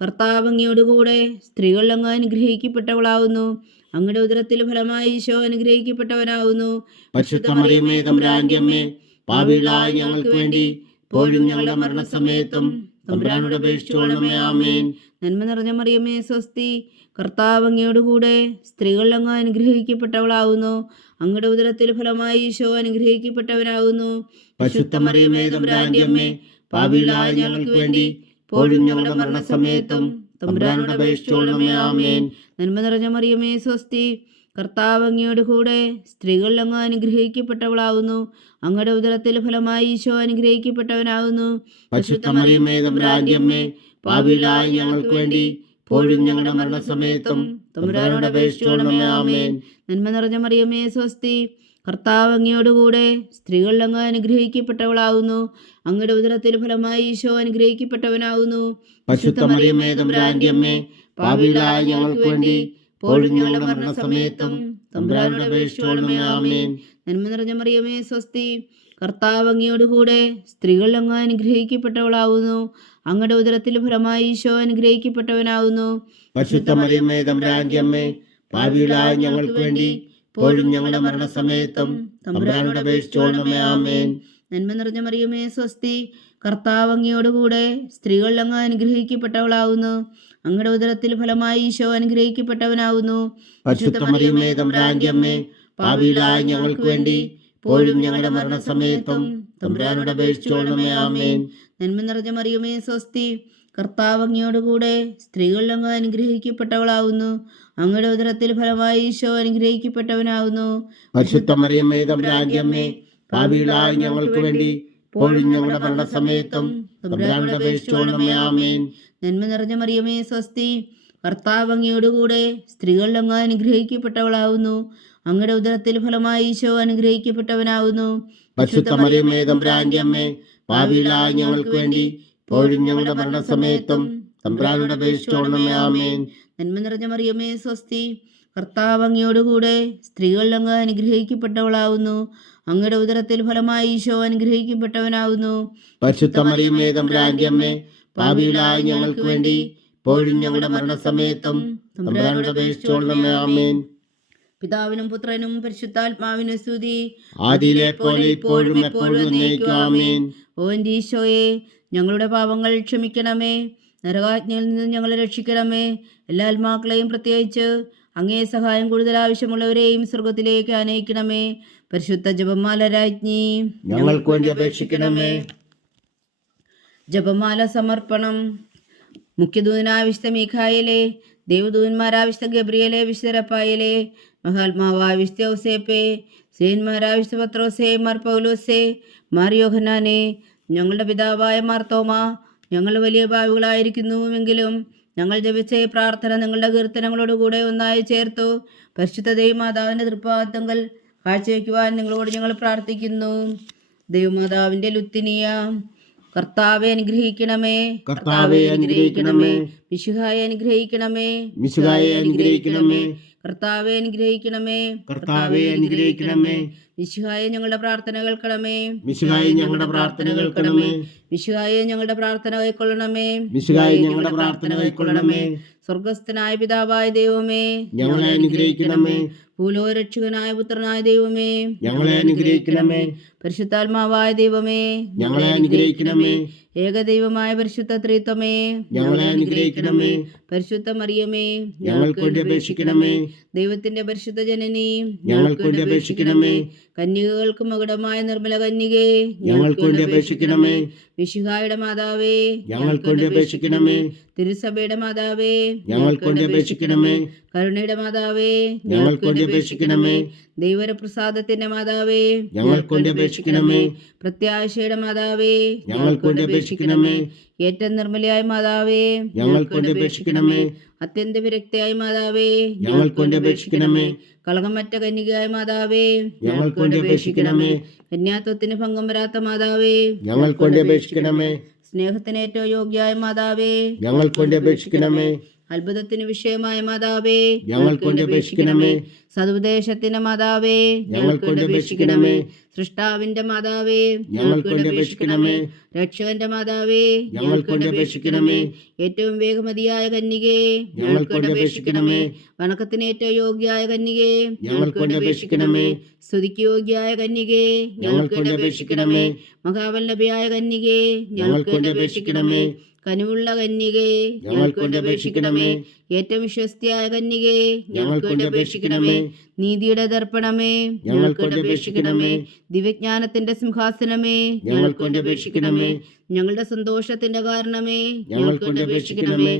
കർത്താവ് അങ്ങയോടുകൂടെ സ്ത്രീകൾ അങ്ങ് അനുഗ്രഹിക്കപ്പെട്ടവളാവുന്നു. അങ്ങയുടെ ഉദരത്തിൽ ഫലമായി ഈശോ അനുഗ്രഹിക്കപ്പെട്ടവനാവുന്നു. പരിശുദ്ധ മറിയമേ തമ്പുരാന്റെ അമ്മേ, പാപികളായ ഞങ്ങൾക്ക് വേണ്ടി ഇപ്പോഴും ഞങ്ങളുടെ മരണസമയത്തും തമ്പുരാനോട് അപേക്ഷിച്ചുകൊള്ളണമേ. ആമേൻ. നന്മ നിറഞ്ഞ മറിയമേ സ്വസ്തി, കർത്താവ് അങ്ങയോടുകൂടെ സ്ത്രീകൾ അങ്ങ് അനുഗ്രഹിക്കപ്പെട്ടവളാവുന്നു. അങ്ങയുടെ ഉദരത്തിൽ ഫലമായി ഈശോ അനുഗ്രഹിക്കപ്പെട്ടവനാവുന്നു. പരിശുദ്ധ മറിയമേ തമ്പുരാന്റെ അമ്മേ, പാപികളായ ഞങ്ങൾക്ക് വേണ്ടി ഇപ്പോഴും ഞങ്ങളുടെ മരണസമയത്തും തമ്പുരാനോട് അപേക്ഷിച്ചുകൊള്ളണമേ. ആമേൻ. നന്മ നിറഞ്ഞ മറിയമേ സ്വസ്തി, കർത്താവ് അങ്ങയോടുകൂടെ സ്ത്രീകൾ അങ്ങ് അനുഗ്രഹിക്കപ്പെട്ടവളാവുന്നു. അങ്ങയുടെ ഉദരത്തിൽ ഫലമായി ഈശോ അനുഗ്രഹിക്കപ്പെട്ടവനാവുന്നു. പരിശുദ്ധ മറിയമേ തമ്പുരാന്റെ അമ്മേ, പാപികളായ ഞങ്ങൾക്ക് വേണ്ടി ഇപ്പോഴും ഞങ്ങളുടെ മരണസമയത്തും തമ്പുരാനോട് അപേക്ഷിച്ചുകൊള്ളണമേ. ആമേൻ. നന്മ നിറഞ്ഞ മറിയമേ സ്വസ്തി, കർത്താവ് അങ്ങയോടുകൂടെ സ്ത്രീകൾ അങ്ങ് അനുഗ്രഹിക്കപ്പെട്ടവളാവുന്നു. അങ്ങയുടെ ഉദരത്തിൽ ഫലമായി ഈശോ അനുഗ്രഹിക്കപ്പെട്ടവനാവുന്നു. പരിശുദ്ധ മറിയമേ തമ്പുരാന്റെ അമ്മേ, പാപികളായ ഞങ്ങൾക്ക് വേണ്ടി ഇപ്പോഴും ഞങ്ങളുടെ മരണസമയത്തും തമ്പുരാനോട് അപേക്ഷിച്ചുകൊള്ളണമേ. ആമേൻ. നന്മ നിറഞ്ഞ മറിയമേ സ്വസ്തി, കർത്താവ് അങ്ങയോടുകൂടെ സ്ത്രീകൾ അങ്ങ് അനുഗ്രഹിക്കപ്പെട്ടവളാവുന്നു. അങ്ങയുടെ ഉദരത്തിൽ ഫലമായി ഈശോ അനുഗ്രഹിക്കപ്പെട്ടവനാവുന്നു. പരിശുദ്ധ മറിയമേ തമ്പുരാന്റെ അമ്മേ, പാപികളായ ഞങ്ങൾക്ക് വേണ്ടി ഇപ്പോഴും ഞങ്ങളുടെ മരണസമയത്തും തമ്പുരാനോട് അപേക്ഷിച്ചുകൊള്ളണമേ. ആമേൻ. നന്മ നിറഞ്ഞ മറിയമേ സ്വസ്തി, കർത്താവ് അങ്ങയോടുകൂടെ സ്ത്രീകൾ അങ്ങ് അനുഗ്രഹിക്കപ്പെട്ടവളാവുന്നു. അങ്ങയുടെ ഉദരത്തിൽ ഫലമായി ഈശോ അനുഗ്രഹിക്കപ്പെട്ടവനാവുന്നു. പരിശുദ്ധ മറിയമേ തമ്പുരാന്റെ അമ്മേ, പാപികളായ ഞങ്ങൾക്ക് വേണ്ടി ഇപ്പോഴും ഞങ്ങളുടെ മരണസമയത്തും തമ്പുരാനോട് അപേക്ഷിച്ചുകൊള്ളണമേ. ആമേൻ. നന്മ നിറഞ്ഞ മറിയമേ സ്വസ്തി, കർത്താവ് അങ്ങയോടുകൂടെ സ്ത്രീകൾ അങ്ങ് അനുഗ്രഹിക്കപ്പെട്ടവളാവുന്നു. അങ്ങയുടെ ഉദരത്തിൽ ഫലമായി ഈശോ അനുഗ്രഹിക്കപ്പെട്ടവനാവുന്നു. പരിശുദ്ധ മറിയമേ തമ്പുരാന്റെ അമ്മേ, പാപികളായ ഞങ്ങൾക്ക് വേണ്ടി ഇപ്പോഴും ഞങ്ങളുടെ മരണസമയത്തും തമ്പുരാനോട് അപേക്ഷിച്ചുകൊള്ളണമേ. ആമേൻ. നന്മ നിറഞ്ഞ മറിയമേ സ്വസ്തി, കർത്താവ് അങ്ങയോടുകൂടെ സ്ത്രീകൾ അങ്ങ് അനുഗ്രഹിക്കപ്പെട്ടവളാവുന്നു. അങ്ങയുടെ ഉദരത്തിൽ ഫലമായി ഈശോ അനുഗ്രഹിക്കപ്പെട്ടവനാവുന്നു. പരിശുദ്ധ മറിയമേ തമ്പുരാന്റെ അമ്മേ, പാപികളായ ഞങ്ങൾക്ക് വേണ്ടി ഇപ്പോഴും ഞങ്ങളുടെ മരണസമയത്തും തമ്പുരാനോട് അപേക്ഷിച്ചുകൊള്ളണമേ. ആമേൻ. നന്മ നിറഞ്ഞ മറിയമേ സ്വസ്തി, കർത്താവ് അങ്ങയോടുകൂടെ സ്ത്രീകൾ അങ്ങ് അനുഗ്രഹിക്കപ്പെട്ടവളാവുന്നു. അങ്ങയുടെ ഉദരത്തിൽ ഫലമായി ഈശോ അനുഗ്രഹിക്കപ്പെട്ടവനാവുന്നു. പരിശുദ്ധ മറിയമേ തമ്പുരാന്റെ അമ്മേ, പാപികളായ ഞങ്ങൾക്ക് വേണ്ടി ഇപ്പോഴും ഞങ്ങളുടെ മരണസമയത്തും തമ്പുരാനോട് അപേക്ഷിച്ചുകൊള്ളണമേ. ആമേൻ. പിതാവിനും പുത്രനും പരിശുദ്ധാത്മാവിനും സ്തുതി, ആദിയിലെ പോലെ ഇപ്പോഴും എപ്പോഴും എന്നേക്കും. ആമേൻ. ഓ എൻ്റെ ഈശോയെ, ഞങ്ങളുടെ പാപങ്ങൾ ക്ഷമിക്കണമേ, നരകാജ്ഞയിൽ നിന്ന് ഞങ്ങളെ രക്ഷിക്കണമേ. എല്ലാ ആത്മാക്കളെയും പ്രത്യേകിച്ച് അങ്ങേ സഹായം കൂടുതൽ ആവശ്യമുള്ളവരെയും സ്വർഗത്തിലേക്ക് ആനയിക്കണമേ. പരിശുദ്ധ ജപമാല രാജ്ഞി, ഞങ്ങൾക്ക് വേണ്ടി അപേക്ഷിക്കണമേ. ജപമാല സമർപ്പണം. മുഖ്യദൂതനായ വിശുദ്ധ മീഖായേലേ, ദേവദൂതന്മാരായ വിശുദ്ധ ഗബ്രിയേലേ, വിശുദ്ധ റഫായേലേ, മഹാത്മാവായ വിശുദ്ധ ഔസേപ്പേ, ശ്രീന്മാരായ വിശുദ്ധ പത്രോസേ, മാർ പൗലോസേ, മാർ യോഹന്നാനെ, ഞങ്ങളുടെ പിതാവായ മാർ തോമ, ഞങ്ങൾ വലിയ പാപികളായിരിക്കുന്നുവെങ്കിലും ഞങ്ങൾ ജപിച്ച ഈ പ്രാർത്ഥന നിങ്ങളുടെ കീർത്തനങ്ങളോടുകൂടെ ഒന്നായി ചേർത്തു പരിശുദ്ധ ദൈവമാതാവിൻ്റെ തൃപ്പാദങ്ങൾ കാഴ്ചവെക്കുവാൻ നിങ്ങളോട് ഞങ്ങൾ പ്രാർത്ഥിക്കുന്നു. ദൈവമാതാവിൻ്റെ ലുത്തിനിയ, കർത്താവെ അനുഗ്രഹിക്കണമേ, കർത്താവെ അനുഗ്രഹിക്കണമേ. മിശിഹായെ അനുഗ്രഹിക്കണമേ, മിശിഹായെ അനുഗ്രഹിക്കണമേ. കർത്താവെ അനുഗ്രഹിക്കണമേ, കർത്താവെ അനുഗ്രഹിക്കണമേ. മിശിഹായെ ഞങ്ങളുടെ പ്രാർത്ഥന കേൾക്കണമേ, മിശിഹായെ ഞങ്ങളുടെ പ്രാർത്ഥന കേൾക്കണമേ. മിശിഹായെ ഞങ്ങളുടെ പ്രാർത്ഥന കൈക്കൊള്ളണമേ, മിശിഹായെ ഞങ്ങളുടെ പ്രാർത്ഥന കൈക്കൊള്ളണമേ. സ്വർഗസ്ഥനായ പിതാവായ ദൈവമേ, ഞങ്ങളെ അനുഗ്രഹിക്കണമേ. ഭൂലോകരക്ഷകനായ പുത്രനായ ദൈവമേ, ഞങ്ങളെ അനുഗ്രഹിക്കണമേ. പരിശുദ്ധാത്മാവായ ദൈവമേ, ഞങ്ങളെ അനുഗ്രഹിക്കണമേ. ഏകദൈവമായ പരിശുദ്ധ ത്രിത്വമേ, ഞങ്ങളെ അനുഗ്രഹിക്കണമേ. പരിശുദ്ധ മറിയമേ, ഞങ്ങൾക്ക് വേണ്ടി അപേക്ഷിക്കണമേ. ദൈവത്തിന്റെ പരിശുദ്ധ ജനനി, ഞങ്ങൾക്ക് വേണ്ടി അപേക്ഷിക്കണമേ. കന്യകകൾക്ക് മകുടമായ നിർമ്മല കന്യകേ, ഞങ്ങൾക്ക് വേണ്ടി അപേക്ഷിക്കണമേ. മിശിഹായുടെ മാതാവേ, ഞങ്ങൾക്ക് വേണ്ടി അപേക്ഷിക്കണമേ. തിരുസഭയുടെ മാതാവേ, ഞങ്ങൾക്ക് വേണ്ടി അപേക്ഷിക്കണമേ. കരുണയുടെ മാതാവേ, ഞങ്ങൾക്ക് വേണ്ടി അപേക്ഷിക്കണമേ. ദൈവപ്രസാദത്തിന്റെ മാതാവേ, ഞങ്ങൾക്ക് വേണ്ടി അപേക്ഷിക്കണമേ. പ്രത്യാശയുടെ മാതാവേ, ഞങ്ങൾക്ക് വേണ്ടി അപേക്ഷിക്കണമേ. ഏറ്റവും നിർമ്മലയായ മാതാവേ, ഞങ്ങൾക്ക് വേണ്ടി അപേക്ഷിക്കണമേ. അത്യന്ത വിരക്തിയായ മാതാവേ, ഞങ്ങൾക്ക് വേണ്ടി അപേക്ഷിക്കണമേ. കളങ്കമറ്റ കന്യകയായ മാതാവേ, ഞങ്ങൾക്ക് വേണ്ടി അപേക്ഷിക്കണമേ. കന്യാത്വത്തിന് ഭംഗം വരാത്ത മാതാവേ, ഞങ്ങൾക്ക് വേണ്ടി അപേക്ഷിക്കണമേ. സ്നേഹത്തിന് ഏറ്റവും യോഗ്യയായ മാതാവേ, ഞങ്ങൾക്ക് വേണ്ടി അപേക്ഷിക്കണമേ. അത്ഭുതത്തിന് വിഷയമായ മാതാവേ, ഞങ്ങൾക്ക് വേണ്ടി അപേക്ഷിക്കണമേ. സതുപദേശത്തിന്റെ മാതാവേ, ഞങ്ങൾക്ക് വേണ്ടി അപേക്ഷിക്കണമേ. സൃഷ്ടാവിന്റെ മാതാവേ, ഞങ്ങൾക്ക് വേണ്ടി അപേക്ഷിക്കണമേ. രക്ഷകന്റെ മാതാവേ, ഞങ്ങൾക്ക് വേണ്ടി അപേക്ഷിക്കണമേ. ഏറ്റവും വേഗമതിയായ കന്യകേ, ഞങ്ങൾക്ക് വേണ്ടി അപേക്ഷിക്കണമേ. വണക്കത്തിന് ഏറ്റവും യോഗ്യയായ കന്യകേ, ഞങ്ങൾക്ക് വേണ്ടി അപേക്ഷിക്കണമേ. സ്തുതിക്ക് യോഗ്യയായ കന്യകേ, ഞങ്ങൾക്ക് വേണ്ടി അപേക്ഷിക്കണമേ. മഹാവല്ലഭയായ കന്യകേ, ഞങ്ങൾക്ക് വേണ്ടി അപേക്ഷിക്കണമേ. കനിവുള്ള കന്യകേ, ഞങ്ങൾക്ക് വേണ്ടി അപേക്ഷിക്കണമേ. ഏറ്റവും വിശ്വസ്തയായ കന്യകേ, ഞങ്ങൾക്ക് വേണ്ടി അപേക്ഷിക്കണമേ. നീതിയുടെ ദർപ്പണമേ, ഞങ്ങൾക്ക് വേണ്ടി അപേക്ഷിക്കണമേ. ദിവ്യജ്ഞാനത്തിന്റെ സിംഹാസനമേ, ഞങ്ങൾക്ക് വേണ്ടി അപേക്ഷിക്കണമേ. ഞങ്ങളുടെ സന്തോഷത്തിന്റെ കാരണമേ, ഞങ്ങൾക്ക് വേണ്ടി അപേക്ഷിക്കണമേ.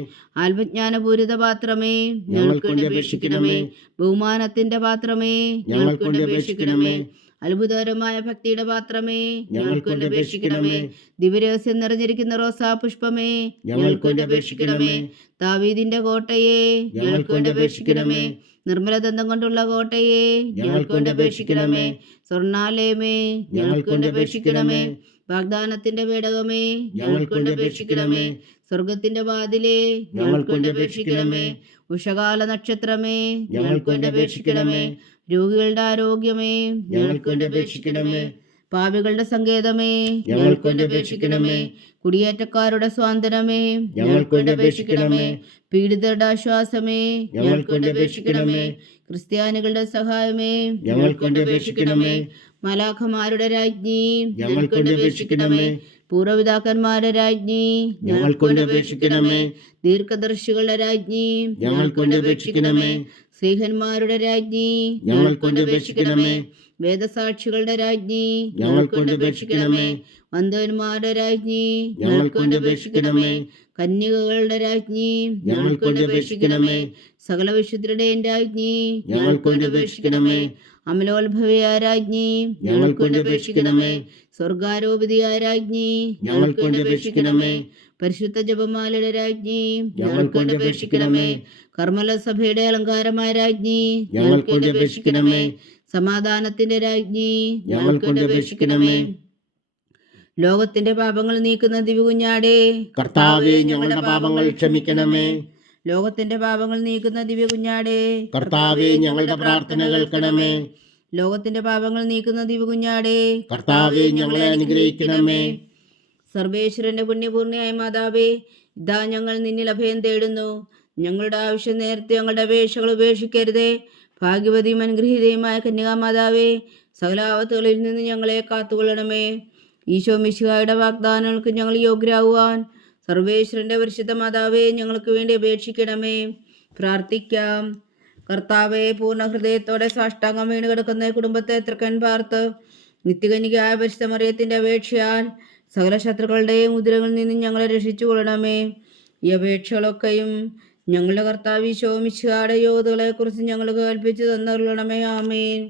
ആത്മജ്ഞാനപൂരിത പാത്രമേ, ഞങ്ങൾക്ക് വേണ്ടി അപേക്ഷിക്കണമേ. ബഹുമാനത്തിന്റെ പാത്രമേ, ഞങ്ങൾക്ക് വേണ്ടി അപേക്ഷിക്കണമേ. അത്ഭുതകരമായ ഭക്തിയുടെ പാത്രമേ, ഞങ്ങൾക്ക് വേണ്ടി അപേക്ഷിക്കണമേ. ദിവ്യരഹസ്യം നിറഞ്ഞിരിക്കുന്ന റോസാ പുഷ്പമേ, ഞങ്ങൾക്ക് വേണ്ടി അപേക്ഷിക്കണമേ. ദാവീദിന്റെ കോട്ടയെ, ഞങ്ങൾക്ക് വേണ്ടി അപേക്ഷിക്കണമേ. നിർമ്മലദന്തം കൊണ്ടുള്ള കോട്ടയെ, ഞങ്ങൾക്ക് വേണ്ടി അപേക്ഷിക്കണമേ. സ്വർണാലയമേ, ഞങ്ങൾക്ക് വേണ്ടി അപേക്ഷിക്കണമേ. വാഗ്ദാനത്തിന്റെ പേടകമേ, ഞങ്ങൾക്ക് വേണ്ടി അപേക്ഷിക്കണമേ. സ്വർഗത്തിന്റെ വാതിലേ, ഞങ്ങൾക്ക് വേണ്ടി അപേക്ഷിക്കണമേ. ഉഷകാല നക്ഷത്രമേ, ഞങ്ങൾക്ക് വേണ്ടി അപേക്ഷിക്കണമേ. രോഗികളുടെ ആരോഗ്യമേ, ഞങ്ങൾക്ക് വേണ്ടി അപേക്ഷിക്കണമേ. പാപികളുടെ സങ്കേതമേ, ഞങ്ങൾക്ക് വേണ്ടി അപേക്ഷിക്കണമേ. കുടിയേറ്റക്കാരുടെ സ്വാതന്ത്ര്യമേ, ഞങ്ങൾക്ക് വേണ്ടി അപേക്ഷിക്കണമേ. പീഡിതരുടെ ആശ്വാസമേ, ഞങ്ങൾക്ക് വേണ്ടി അപേക്ഷിക്കണമേ. ക്രിസ്ത്യാനികളുടെ സഹായമേ, ഞങ്ങൾക്ക് വേണ്ടി അപേക്ഷിക്കണമേ. മലാഖമാരുടെ രാജ്ഞി, ഞങ്ങൾക്ക് വേണ്ടി അപേക്ഷിക്കണമേ. പൂർവ്വപിതാക്കന്മാരുടെ രാജ്ഞി, ഞങ്ങൾക്ക് വേണ്ടി അപേക്ഷിക്കണമേ. ദീർഘദർശികളുടെ രാജ്ഞി, ഞങ്ങൾക്ക് വേണ്ടി അപേക്ഷിക്കണമേ. സ്ത്രീഹന്മാരുടെ രാജ്ഞി, ഞങ്ങൾക്ക് വേണ്ടി അപേക്ഷിക്കണമേ. വേദസാക്ഷികളുടെ രാജ്ഞി, ഞങ്ങൾക്ക് വേണ്ടി അപേക്ഷിക്കണമേ. വന്ധ്യന്മാരുടെ രാജ്ഞി, ഞങ്ങൾക്ക് വേണ്ടി അപേക്ഷിക്കണമേ. കന്യകകളുടെ രാജ്ഞി, ഞങ്ങൾക്ക് വേണ്ടി അപേക്ഷിക്കണമേ. സകല വിശുദ്ധരുടെയും രാജ്ഞി, ഞങ്ങൾക്ക് വേണ്ടി അപേക്ഷിക്കണമേ. അമലോത്ഭവയായ രാജ്ഞി, ഞങ്ങൾക്ക് വേണ്ടി അപേക്ഷിക്കണമേ. സ്വർഗാരോപിതയായ രാജ്ഞി, ഞങ്ങൾക്ക് വേണ്ടി അപേക്ഷിക്കണമേ. പരിശുദ്ധ ജപമാലയുടെ രാജ്ഞി, ഞങ്ങൾക്ക് വേണ്ടി അപേക്ഷിക്കണമേ. കർമ്മല സഭയുടെ അലങ്കാരമായ രാജ്ഞി, ഞങ്ങൾക്ക് വേണ്ടി അപേക്ഷിക്കണമേ. സമാധാനത്തിന്റെ രാജ്ഞി, ഞങ്ങൾക്ക് വേണ്ടി അപേക്ഷിക്കണമേ. ലോകത്തിന്റെ പാപങ്ങൾ നീക്കുന്ന ദിവ്യകുഞ്ഞാടേ, കർത്താവേ, ഞങ്ങളുടെ പാപങ്ങൾ ക്ഷമിക്കണമേ. ലോകത്തിന്റെ പാപങ്ങൾ നീക്കുന്ന ദിവ്യകുഞ്ഞാടേ, കർത്താവേ, ഞങ്ങളുടെ പ്രാർത്ഥന കേൾക്കണമേ. ലോകത്തിന്റെ പാപങ്ങൾ നീക്കുന്ന ദിവ്യകുഞ്ഞാടേ, കർത്താവേ, ഞങ്ങളെ അനുഗ്രഹിക്കണമേ. സർവേശ്വരന്റെ പുണ്യപൂർണ്ണയായ മാതാവേ, ഇതാ ഞങ്ങൾ നിന്നിൽ അഭയം തേടുന്നു. ഞങ്ങളുടെ ആവശ്യം നേരത്തെ ഞങ്ങളുടെ അപേക്ഷകൾ ഉപേക്ഷിക്കരുതേ. ഭാഗ്യവതിയും അനുഗ്രഹീതയുമായ കന്യകാമാതാവേ, സകലാപത്തുകളിൽ നിന്ന് ഞങ്ങളെ കാത്തുകൊള്ളണമേ. ഈശോ മിശിഹായുടെ വാഗ്ദാനങ്ങൾക്ക് ഞങ്ങൾ യോഗ്യരാകുവാൻ സർവേശ്വരന്റെ പരിശുദ്ധ മാതാവേ, ഞങ്ങൾക്ക് വേണ്ടി അപേക്ഷിക്കണമേ. പ്രാർത്ഥിക്കാം. കർത്താവെ, പൂർണ്ണ ഹൃദയത്തോടെ സാഷ്ടാംഗം വീണ് കിടക്കുന്ന കുടുംബത്തെ തൃക്കൺ പാർത്ത് നിത്യകന്യകയായ പരിശുദ്ധ മറിയത്തിന്റെ അപേക്ഷയാൽ സകല ശത്രുക്കളുടെയും ഉദരങ്ങളിൽ നിന്നും ഞങ്ങളെ രക്ഷിച്ചു കൊള്ളണമേ. ഈ അപേക്ഷകളൊക്കെയും ഞങ്ങളുടെ കർത്താവ് ഈശോ മിശിഹായുടെ യോഗ്യതകളെ കുറിച്ച് ഞങ്ങൾ കേൾപ്പിച്ചു തന്നരുളണമേ. ആമേൻ.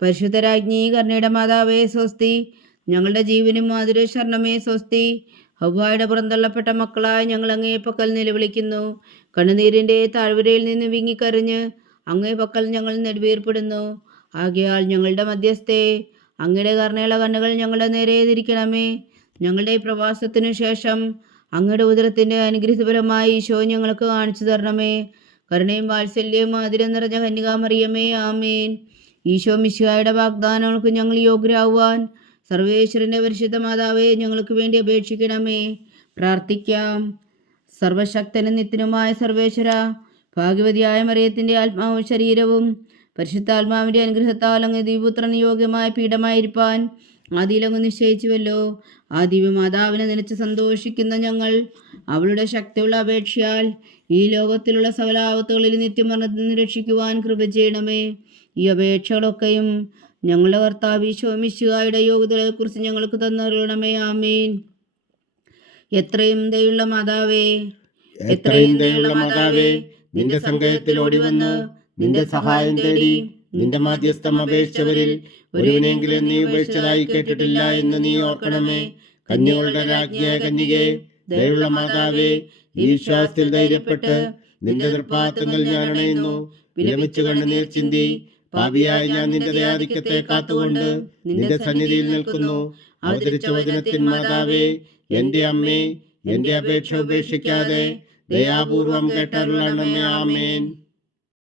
പരിശുദ്ധരാജ്ഞി കരുണയുടെ മാതാവേ സ്വസ്തി. ഞങ്ങളുടെ ജീവനും മാധുര ശരണമേ സ്വസ്തി. ഹവ്വായുടെ പുറന്തള്ളപ്പെട്ട മക്കളായി ഞങ്ങൾ അങ്ങേ പക്കൽ നിലവിളിക്കുന്നു. കണ്ണുനീരിൻ്റെ താഴ്വരയിൽ നിന്ന് വിങ്ങിക്കരഞ്ഞ് അങ്ങേ പക്കൽ ഞങ്ങൾ നെടുവീർപ്പെടുന്നു. ആകയാൽ ഞങ്ങളുടെ മധ്യസ്ഥേ, അങ്ങയുടെ കരുണയുള്ള കണ്ണുകൾ ഞങ്ങളുടെ നേരെ തിരിക്കണമേ. ഞങ്ങളുടെ പ്രവാസത്തിനു ശേഷം അങ്ങയുടെ ഉദരത്തിൻ്റെ അനുഗ്രഹീതപരമായി ഈശോ ഞങ്ങൾക്ക് കാണിച്ചു തരണമേ. കരുണയും വാത്സല്യവും ആതിരം നിറഞ്ഞ കന്യകാമറിയമേ, ആമേൻ. ഈശോ മിശിഹായുടെ വാഗ്ദാനങ്ങൾക്ക് ഞങ്ങൾ യോഗ്യരാകുവാൻ സർവേശ്വരൻ്റെ പരിശുദ്ധ മാതാവേ, ഞങ്ങൾക്ക് വേണ്ടി അപേക്ഷിക്കണമേ. പ്രാർത്ഥിക്കാം. സർവശക്തനും നിത്യനുമായ സർവേശ്വര, ഭാഗ്യവതിയായ മറിയത്തിൻ്റെ ആത്മാവും ശരീരവും പരിശുദ്ധാത്മാവിൻ്റെ അനുഗ്രഹത്താൽ അങ്ങ് ദിവ്യപുത്രൻ യോഗ്യമായ പീഠമായിരിക്കാൻ ആദിയിലങ്ങ് നിശ്ചയിച്ചുവല്ലോ. ആ ദിവ്യമാതാവിനെ നനച്ച് സന്തോഷിക്കുന്ന ഞങ്ങൾ അവളുടെ ശക്തിയുള്ള അപേക്ഷയാൽ ഈ ലോകത്തിലുള്ള സകല ആപത്തുകളിൽ നിത്യമരണത്തിൽ നിന്ന് രക്ഷിക്കുവാൻ കൃപ ചെയ്യണമേ. ഈ അപേക്ഷകളൊക്കെയും ഞങ്ങളുടെ കർത്താവ് ഈശോ മിശിഹായുടെ യോഗ്യതകളെക്കുറിച്ച് ഞങ്ങൾക്ക് തന്നരുളണമേ. ആമേൻ. എത്രയും ദയുള്ള മാതാവേ, നിന്റെ സങ്കേതത്തിൽ ഓടിവന്ന് നിന്റെ സഹായം തേടി നിന്റെ മാധ്യസ്ഥം അപേക്ഷിച്ചവരിൽ ഒരുവനെങ്കിലും നീ ഉപേക്ഷിച്ചതായി കേട്ടിട്ടില്ല എന്ന് നീ ഓർക്കണമേ. കന്യകളുടെ രാജ്ഞിയായ കന്യകേ, ദയുള്ള മാതാവേ, ഈ വിശ്വാസത്തിൽ ധൈര്യപ്പെട്ട് നിന്റെ തൃപ്പാദത്തിൽ ഞാൻ അണയുന്നു. വിരമിച്ചു കണ്ണുനീർ ചിന്തി പാപിയായി ഞാൻ നിന്റെ ദയാധിക്യത്തെ കാത്തുകൊണ്ട് നിന്റെ സന്നിധിയിൽ നിൽക്കുന്നു. അവതരിച്ച വചനത്തിൻ മാതാവേ, എന്റെ അമ്മേ, എന്റെ അപേക്ഷ ഉപേക്ഷിക്കാതെ ദയാപൂർവം കേട്ടരുളണമേ. ആമേൻ.